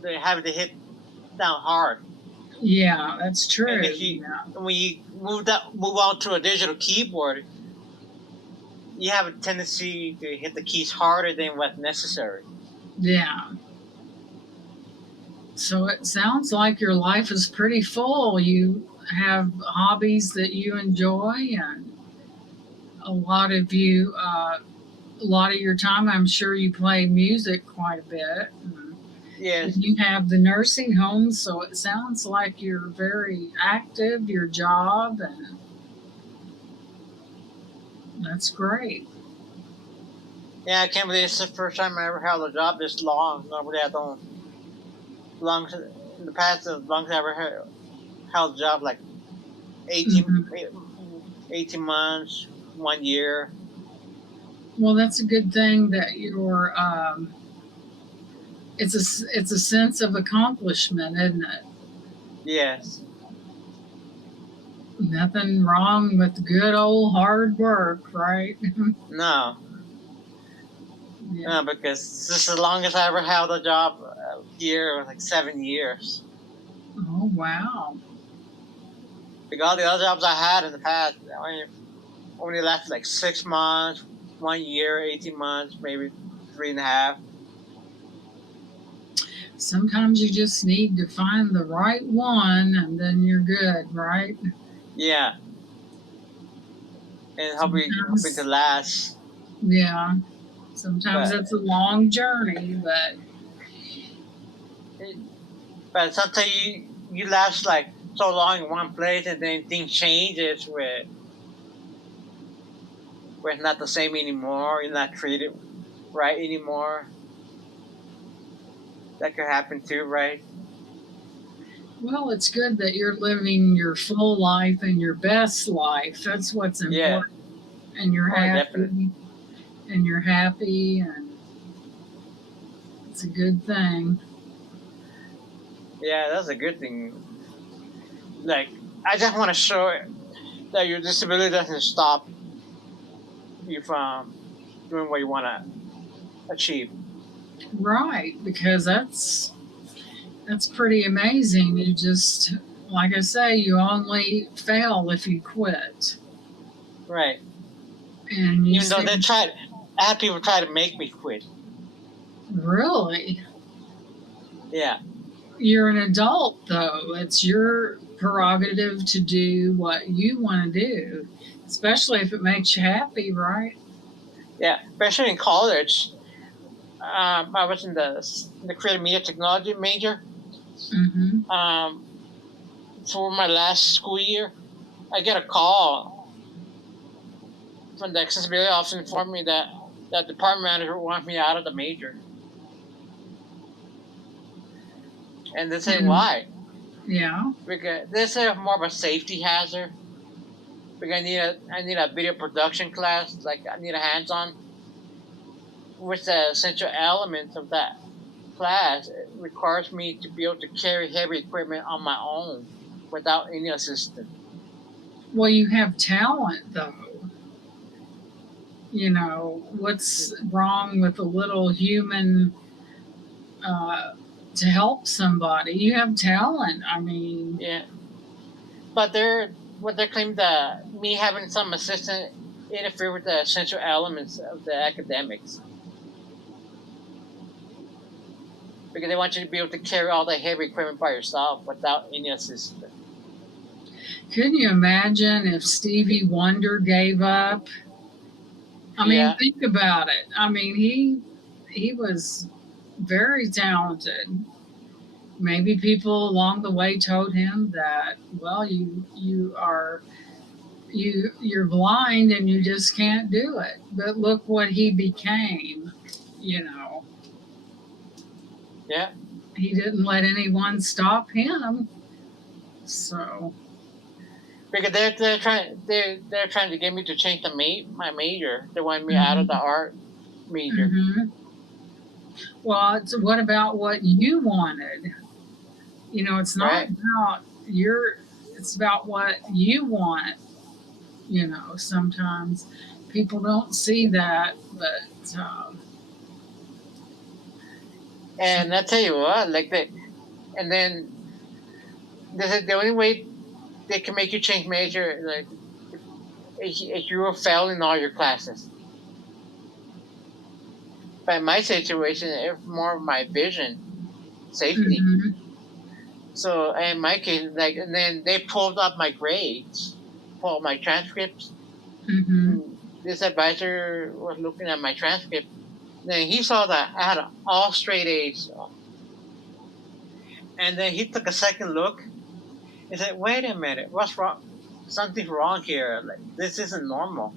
They're having to hit down hard. Yeah, that's true. And if when you move on to a digital keyboard, you have a tendency to hit the keys harder than what's necessary. Yeah. So it sounds like your life is pretty full. You have hobbies that you enjoy, and a lot of your time, I'm sure you play music quite a bit. Yes. You have the nursing home, so it sounds like you're very active, your job, and that's great. Yeah, I can't believe it's the first time I ever held a job this long. Normally I don't. In the past, as long as I ever held a job, like 18 months, 1 year. Well, that's a good thing that you're. It's a sense of accomplishment, isn't it? Yes. Nothing wrong with good old hard work, right? No. Yeah. No, because this is the longest I ever held a job here, like 7 years. Oh, wow. Like all the other jobs I had in the past, only lasted like 6 months, 1 year, 18 months, maybe 3.5. Sometimes you just need to find the right one, and then you're good, right? Yeah. And hoping to last. Yeah. Sometimes it's a long journey, but sometimes you last like so long in one place, and then things changes where it's not the same anymore. You're not treated right anymore. That could happen too, right? well, it's good that you're living your full life and your best life. That's what's important. Yeah. And you're happy. Definitely. And you're happy, and it's a good thing. Yeah, that's a good thing. Like, I just want to show that your disability doesn't stop you from doing what you want to achieve. Right, because that's pretty amazing. You just, like I say, you only fail if you quit. Right. And you Even though said, I had people try to make me quit. really? Yeah, You're an adult, though. It's your prerogative to do what you want to do, especially if it makes you happy, right? yeah. Especially in college, I was in the creative media technology major. Mm-hmm. For my last school year, I get a call from the accessibility office informing me that that department manager wants me out of the major, and they say And why? yeah. Because they say more of a safety hazard. Because I need a video production class, like I need a hands-on, which the essential elements of that class it requires me to be able to carry heavy equipment on my own without any assistance. Well, you have talent, though. You know, what's wrong with a little human uh, to help somebody? You have talent. I mean, Yeah, but they claim that me having some assistant interfere with the essential elements of the academics because they want you to be able to carry all the heavy equipment by yourself without any assistance. couldn't you imagine if Stevie Wonder gave up? I mean, Yeah, think about it. I mean, he was very talented. Maybe people along the way told him that, well, you're blind and you just can't do it. But look what he became, you know. yeah. He didn't let anyone stop him. So, Because they're trying to get me to change my major. They want me out of the mhm, art major. mhm. Well, what about what you wanted? You know, it's not Right? about your, it's about what you want. You know, sometimes people don't see that, but so, And I tell you what, and then they said the only way they can make you change major, like if you were failing all your classes. But in my situation, it's more of my vision, safety. mhm, So in my case, like, and then they pulled up my grades, pulled my transcripts. mhm. And this advisor was looking at my transcript. Then he saw that I had all straight A's, and then he took a second look and said, "Wait a minute, what's wrong? Something's wrong here. Like this isn't normal."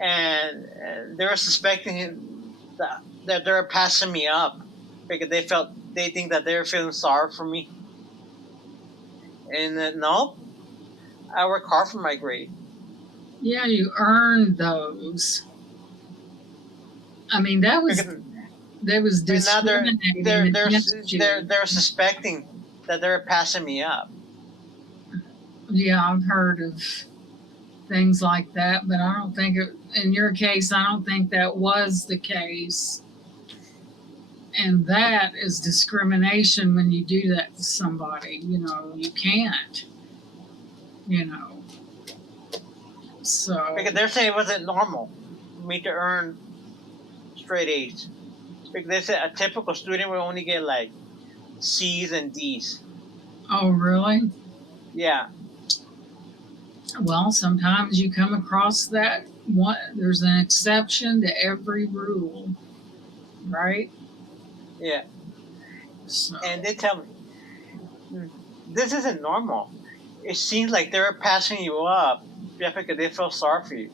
And they were suspecting that they were passing me up because they think that they were feeling sorry for me. And nope, I work hard for my grade. Yeah, you earned those. I mean, Because that was and now discriminating against you. they're suspecting that they're passing me up. Yeah, I've heard of things like that, but I don't think it, in your case, I don't think that was the case. And that is discrimination when you do that to somebody. You know, you can't, you know. So, Because they're saying it wasn't normal for me to earn straight A's. Because they said a typical student would only get like C's and D's. oh, really? Yeah, Well, sometimes you come across that one, there's an exception to every rule, right? yeah. So, And they tell me, "Hmm, this isn't normal. It seems like they're passing you up just because they feel sorry for you."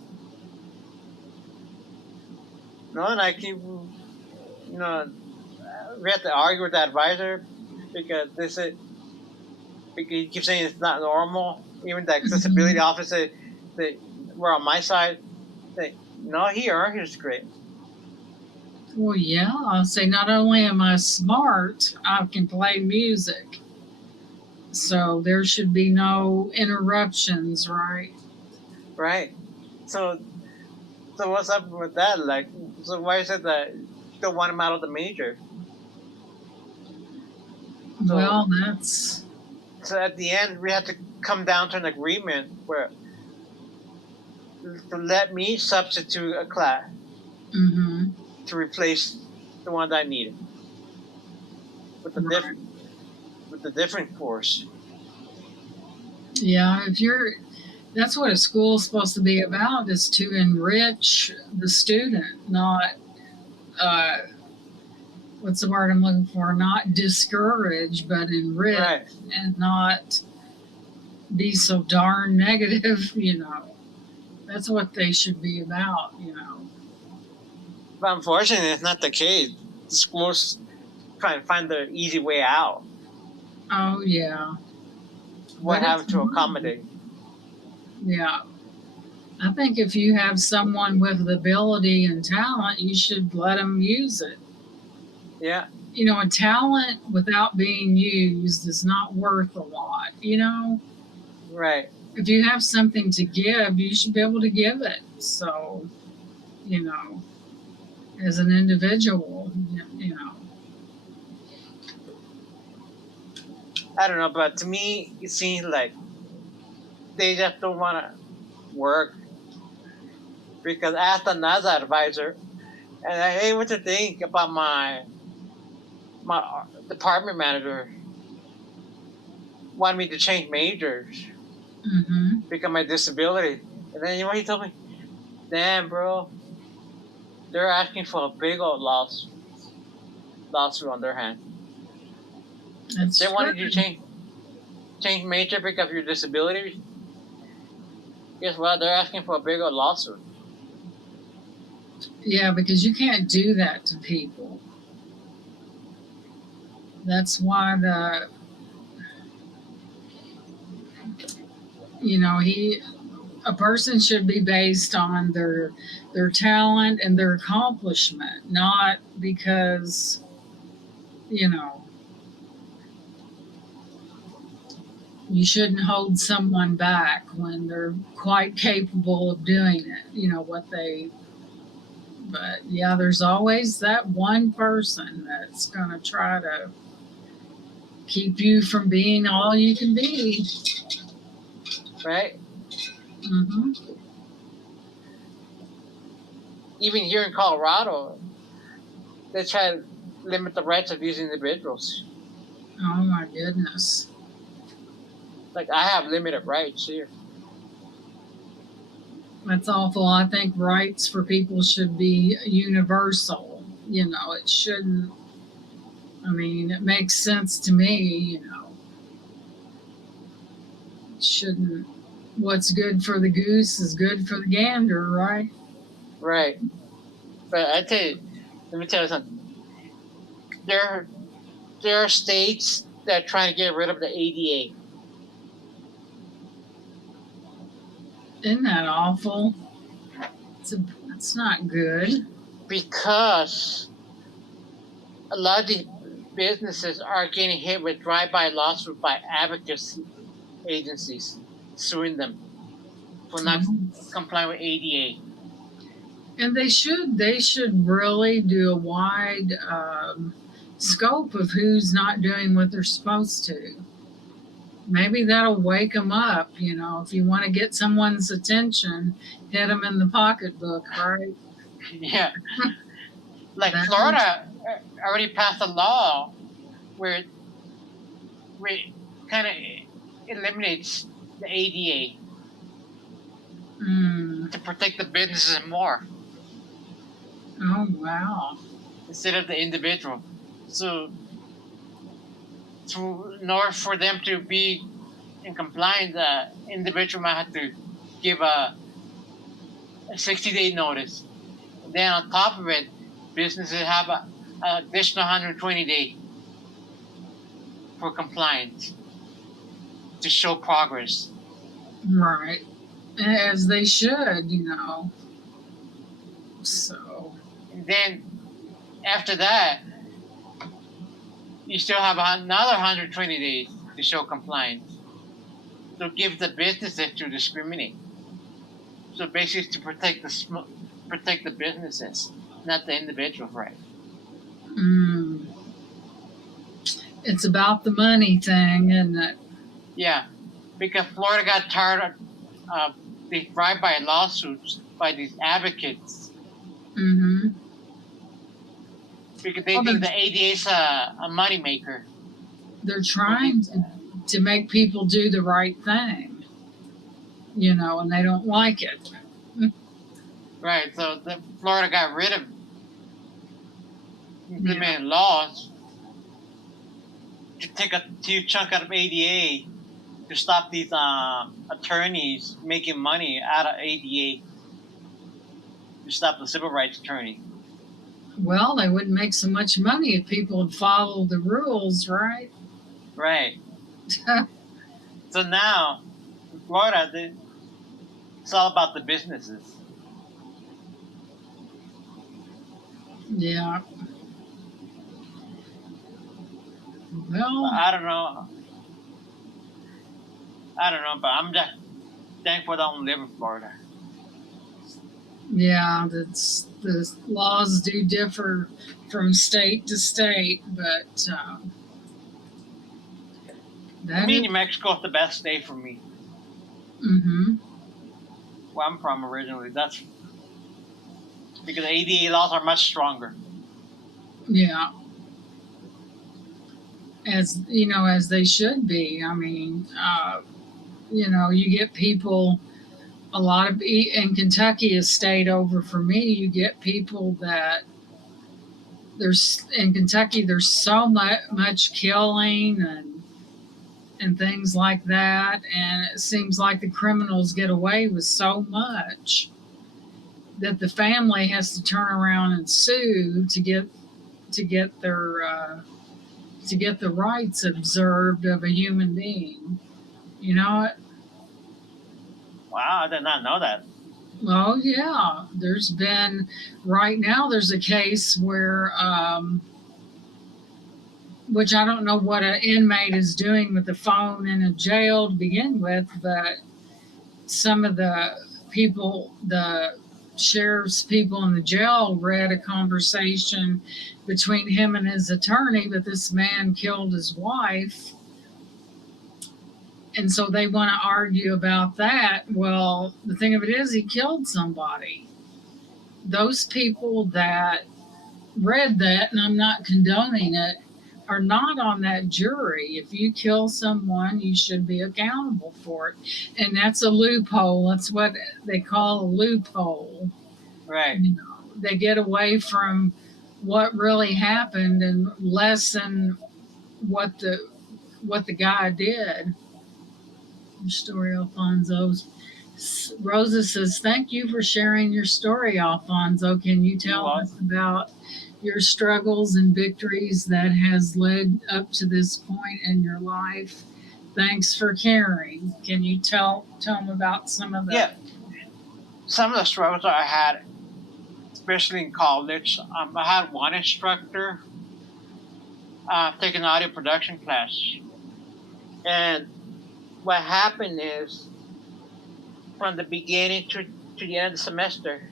No, and I keep, we have to argue with the advisor because because he keeps saying it's not normal. Even the accessibility mhm. officer that were on my side, say, no, he earned his grade. Well, yeah, I'll say not only am I smart, I can play music. So there should be no interruptions, right? Right. So so what's up with that? Like, so why is it that you don't want him out of the major? So Well, that's, so at the end we had to come down to an agreement where to let me substitute a class Mm-hmm. to replace the one that I needed with a Right. different course. Yeah, that's what a school is supposed to be about, is to enrich the student, not, what's the word I'm looking for? Not discourage, but enrich, Right. and not be so darn negative, That's what they should be about. But unfortunately, it's not the case. The schools try to find the easy way out. Oh, yeah. What But have it's to money. accommodate. Yeah. I think if you have someone with the ability and talent, you should let them use it. Yeah. A talent without being used is not worth a lot, Right. If you have something to give, you should be able to give it. So, as an individual, I don't know, but to me, it seems like they just don't want to work. Because I asked another advisor, and hey, what do you think about my department manager wanted me to change majors Mm-hmm. because of my disability. And then you know what he told me? Damn, bro, they're asking for a big old lawsuit on their hand. That's They wanted true. you to change major because of your disability. Guess what? They're asking for a big old lawsuit. Yeah, because you can't do that to people. That's why a person should be based on their talent and their accomplishment, not because, you shouldn't hold someone back when they're quite capable of doing it, but yeah, there's always that one person that's going to try to keep you from being all you can be. Right? Mm-hmm. Even here in Colorado, they try to limit the rights of these individuals. Oh my goodness. Like, I have limited rights here. That's awful. I think rights for people should be universal. It shouldn't. It makes sense to me. It shouldn't. What's good for the goose is good for the gander, right? Right. But let me tell you something. There are states that are trying to get rid of the ADA. Isn't that awful? It's not good. Because a lot of these businesses are getting hit with drive-by lawsuits by advocacy agencies suing them for not complying with ADA. And they should really do a wide scope of who's not doing what they're supposed to. Maybe that'll wake them up. If you want to get someone's attention, hit them in the pocketbook, right? Yeah. Like Florida already passed a law where it kind of eliminates the ADA to protect the businesses more. Oh, wow. Instead of the individual. So, in order for them to be in compliance, the individual might have to give a 60-day notice. Then on top of it, businesses have an additional 120 days for compliance to show progress. Right. As they should, So. And then after that, you still have another 120 days to show compliance. So it gives the businesses to discriminate. So basically to protect the businesses, not the individual, right? It's about the money thing, isn't it? Yeah, because Florida got tired of these drive-by lawsuits by these advocates Mm-hmm. because they Well, think the ADA is a moneymaker. They're trying to make people do the right thing, you know, and they don't like it. Right, so Florida got rid of implementing laws to take a huge chunk out of ADA to stop these attorneys making money out of ADA, to stop the civil rights attorney. Well, they wouldn't make so much money if people would follow the rules, right? Right. So now, in Florida, it's all about the businesses. Yeah. Well, I don't know, but I'm just thankful I don't live in Florida. yeah, the laws do differ from state to state, but that New Mexico is the best state for me. Mm-hmm. Where I'm from originally. That's because ADA laws are much stronger. Yeah. As you know, as they should be. I mean, you know, you get people. A lot of in Kentucky, a state over for me, you get people that there's in Kentucky. There's so much killing and things like that, and it seems like the criminals get away with so much that the family has to turn around and sue to get their to get the rights observed of a human being. You know, Wow, I did not know that. well, yeah, there's been, right now, there's a case where, which I don't know what an inmate is doing with the phone in a jail to begin with, but some of the people, the sheriff's people in the jail read a conversation between him and his attorney, but this man killed his wife. And so they want to argue about that. Well, the thing of it is, he killed somebody. Those people that read that, and I'm not condoning it, are not on that jury. If you kill someone, you should be accountable for it. And that's a loophole. That's what they call a loophole. Right. You know, they get away from what really happened and lessen what the guy did. Your story, Alfonso. Rosa says, "Thank you for sharing your story, Alfonso. Can you tell us about your struggles and victories that has led up to this point in your life? Thanks for caring. Can you tell them about some of the?" Yeah. Some of the struggles that I had, especially in college, I had one instructor take an audio production class, and what happened is, from the beginning to the end of the semester,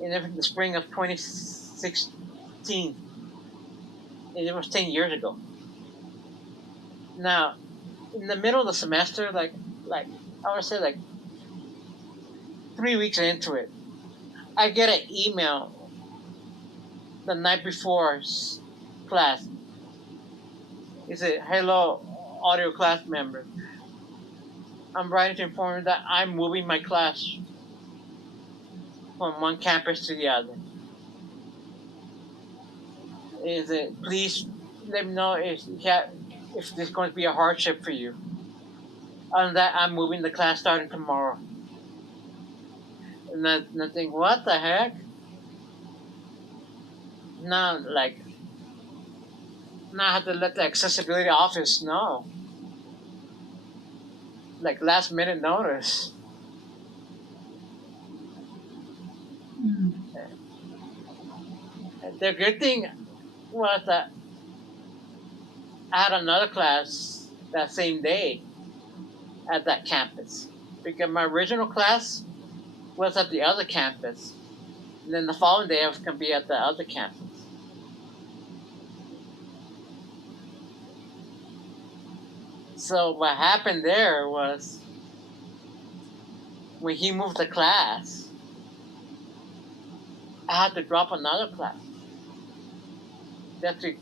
in the spring of 2016, and it was 10 years ago. Now, in the middle of the semester, like I would say, like 3 weeks into it, I get an email the night before class. It said, "Hello, audio class member. I'm writing to inform you that I'm moving my class from one campus to the other. Is it, please let me know if this is going to be a hardship for you. Other than that, I'm moving the class starting tomorrow." And I think, what the heck? Now, now I have to let the accessibility office know. Like last minute notice. Mm. The good thing was that I had another class that same day at that campus, because my original class was at the other campus, and then the following day I was going to be at the other campus. So what happened there was, when he moved the class, I had to drop another class. They had to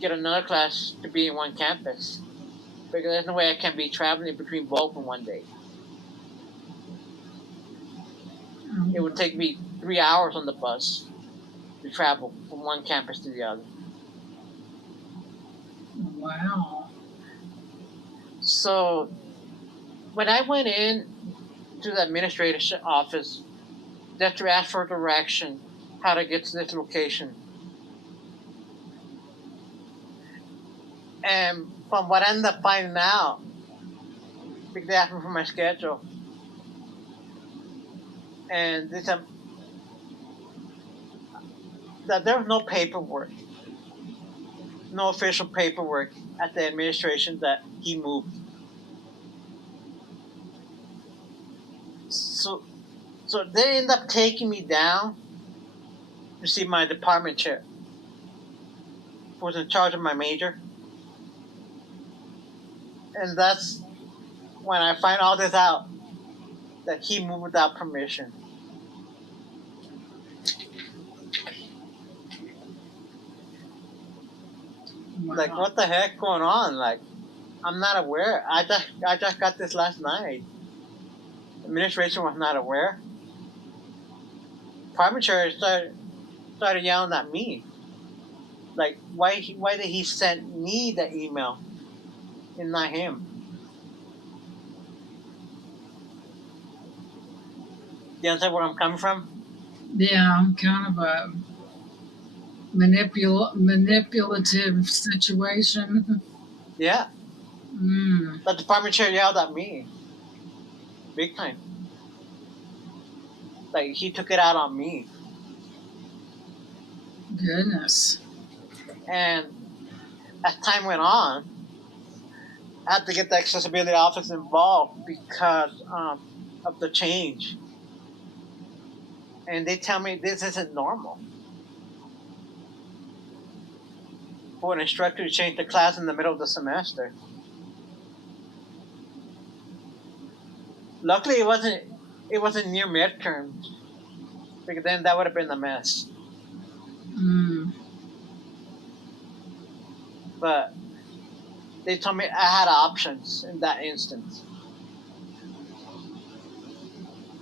get another class to be in one campus, because there's no way I can be traveling between both in one day. It would take me 3 hours on the bus to travel from one campus to the other. Wow. So when I went in to the administrator's office, just to ask for direction how to get to this location, and from what I ended up finding out, because they asked me for my schedule, and they said that there was no paperwork, no official paperwork at the administration that he moved. So they ended up taking me down to see my department chair, who was in charge of my major. And that's when I find all this out, that he moved without permission. Wow. Like, what the heck going on? Like, I'm not aware. I just got this last night. Administration was not aware. Department chair started yelling at me. Like, why did he send me the email and not him? You understand where I'm coming from? Yeah, kind of a manipulative situation. Yeah. Mm, The department chair yelled at me. Big time. Like, he took it out on me. goodness. And as time went on, I had to get the accessibility office involved because of the change. And they tell me this isn't normal for an instructor to change the class in the middle of the semester. Luckily, it wasn't near midterms, because then that would have been a mess. Mm, But they told me I had options in that instance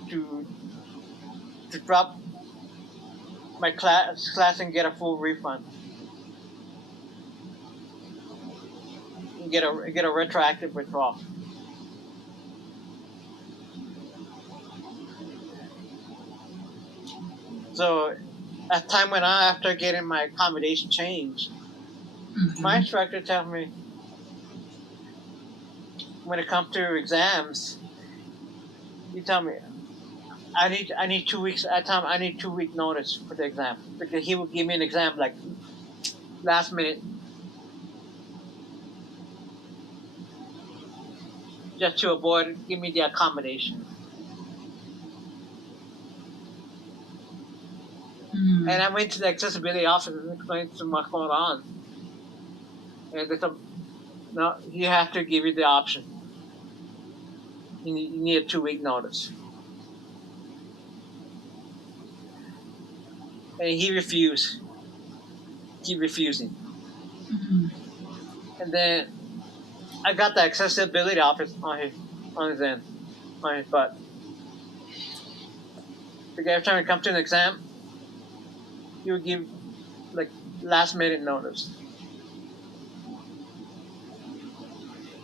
to drop my class and get a full refund, and get a retroactive withdrawal. So as time went on, after getting my accommodation changed, my instructor told me, when it comes to exams, he told me I need 2 weeks at a time. I need 2 week notice for the exam, because he would give me an exam like last minute, just to avoid give me the accommodation. mm, And I went to the accessibility office and explained to them what's going on, and they said, no, you have to give you the option. You need a 2 week notice. And he refused. Keep refusing. mm, And then I got the accessibility office on his end, on his butt. Because every time it comes to an exam, he would give like last minute notice.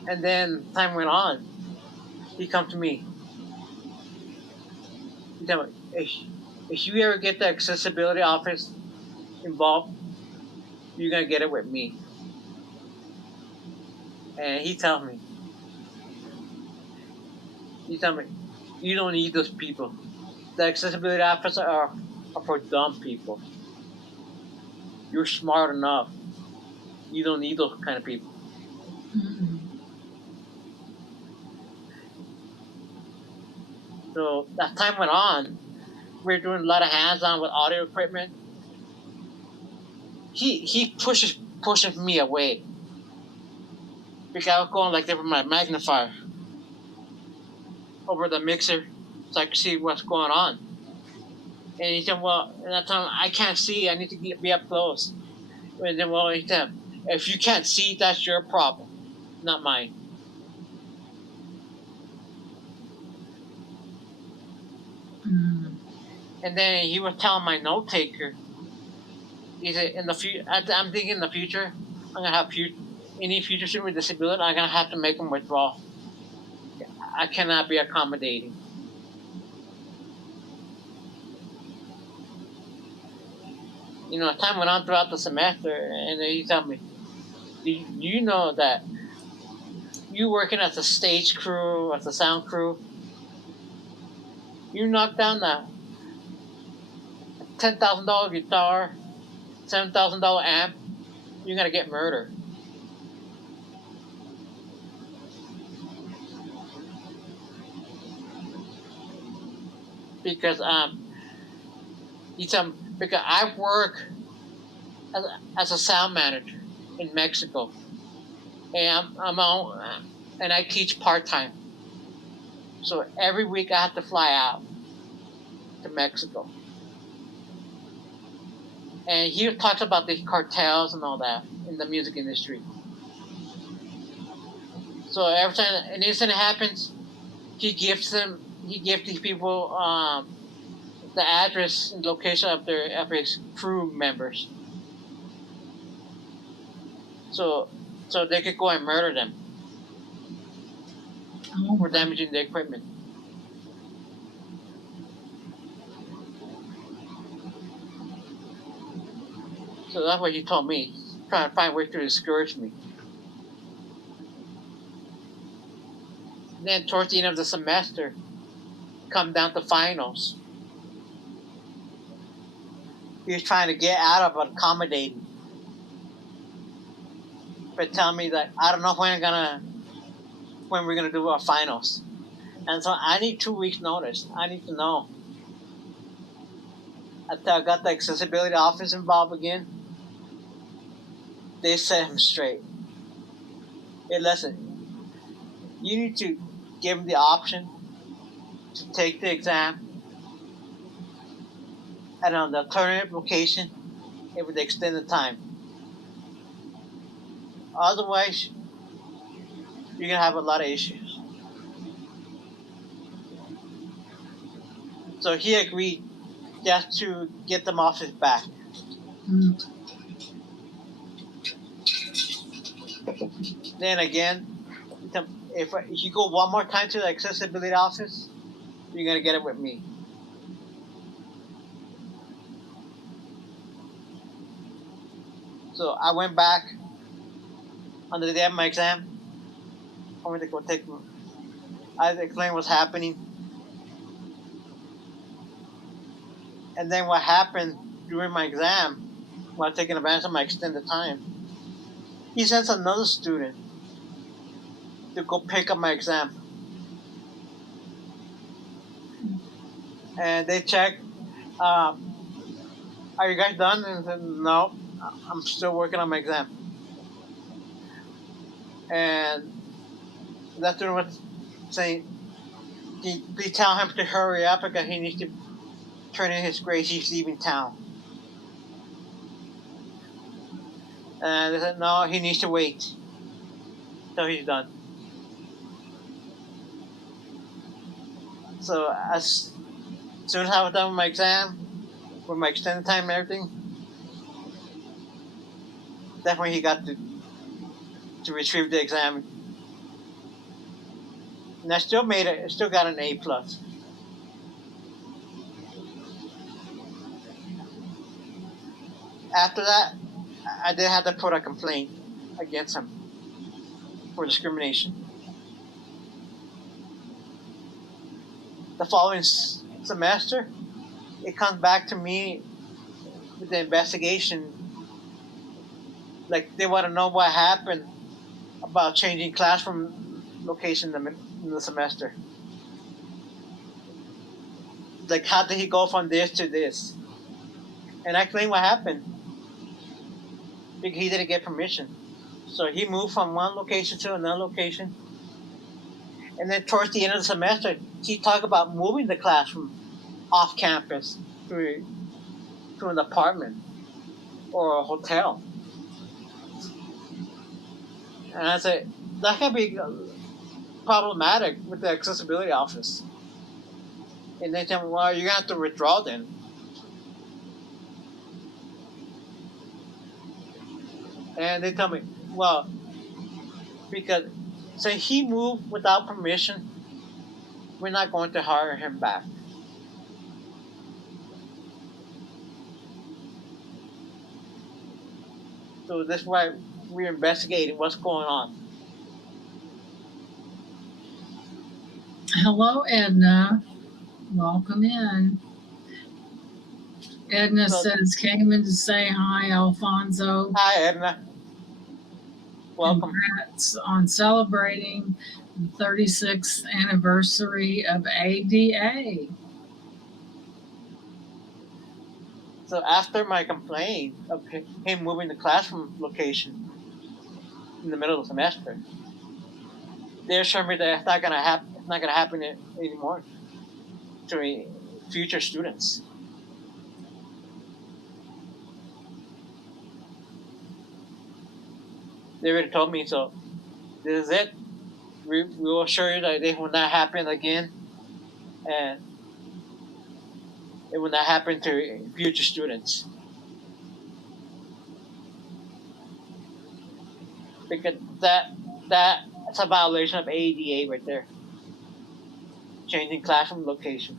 And then time went on, he come to me. He tell me, if you ever get the accessibility office involved, you're gonna get it with me. And he tell me, you don't need those people. The accessibility officers are for dumb people. You're smart enough. You don't need those kind of people. mm. So as time went on, we were doing a lot of hands-on with audio equipment. He pushes me away, because I was going like this with my magnifier over the mixer, so I could see what's going on. And he said, well, and I told him, I can't see. I need to be up close. And then, well, he said, if you can't see, that's your problem, not mine. Mm. And then he was telling my note taker, he said, in the future, I'm thinking in the future, I'm going to have any future student with disability, I'm going to have to make them withdraw. I cannot be accommodating. You know, time went on throughout the semester, and then he told me, do you know that you working as a stage crew, as a sound crew, you knock down that $10,000 guitar, $7,000 amp, you're gonna get murdered. Because he told me, because I work as a sound manager in Mexico, and I'm on, and I teach part time. So every week I have to fly out to Mexico. And he talks about the cartels and all that in the music industry. So every time an incident happens, he gives these people the address and location of his crew members. So they could go and murder them Oh, for damaging the equipment. So that's what he told me, trying to find ways to discourage me. Then towards the end of the semester, come down to finals, he was trying to get out of accommodating, but telling me that I don't know when we're gonna do our finals, and so I need 2 weeks notice. I need to know. Until I got the accessibility office involved again, they set him straight. Hey, listen, you need to give him the option to take the exam at an alternative location and with extended time. Otherwise, you're gonna have a lot of issues. So he agreed just to get them off his back. mm. Then again, if you go one more time to the accessibility office, you're gonna get it with me. So I went back on the day of my exam. I went to go take. I explained what's happening, and then what happened during my exam, while taking advantage of my extended time, he sends another student to go pick up my exam. And they check, are you guys done? And I said, no, I'm still working on my exam. And that student was saying, please tell him to hurry up because he needs to turn in his grades. He's leaving town. And they said, no, he needs to wait till he's done. So as soon as I was done with my exam, with my extended time and everything, that's when he got to retrieve the exam. And I still made it, still got an A+. After that, I did have to put a complaint against him for discrimination. The following semester, it comes back to me with the investigation. Like they want to know what happened about changing classroom location in the semester. Like how did he go from this to this? And I explained what happened. Because he didn't get permission. So he moved from one location to another location. And then towards the end of the semester, he talked about moving the classroom off campus to an apartment or a hotel. And I said, that can be problematic with the accessibility office. And they tell me, well, you're going to have to withdraw then. And they tell me, well, because since he moved without permission, we're not going to hire him back. So that's why we're investigating what's going on. Hello, Edna. Welcome in. Edna says, came in to say hi, Alfonso. Hi, Edna. Welcome. Congrats on celebrating the 36th anniversary of ADA. So after my complaint of him moving the classroom location in the middle of the semester, they assured me that it's not gonna happen anymore to future students. They already told me, so this is it. We will assure you that it will not happen again, and it will not happen to future students. Because that's a violation of ADA right there. Changing classroom location.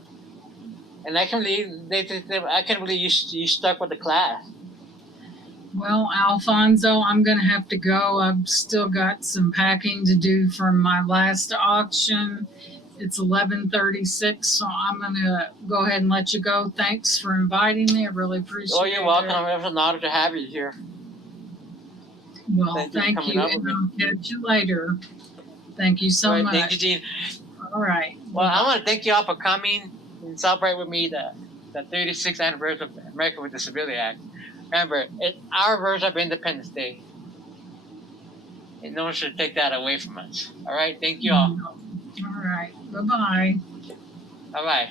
And I can't believe you stuck with the class. Well, Alfonso, I'm going to have to go. I've still got some packing to do from my last auction. It's 11:36, so I'm going to go ahead and let you go. Thanks for inviting me. I really appreciate it. Oh, you're welcome. It's an honor to have you here. Well, Thank thank you you, for coming and I'll catch you later. Thank you so much. Thank you, Gene. All right. Well, I want to thank you all for coming and celebrate with me the 36th anniversary of the America with Disability Act. Remember, it's our version of Independence Day. And no one should take that away from us. All right, thank you all. All right. Bye-bye. Bye-bye.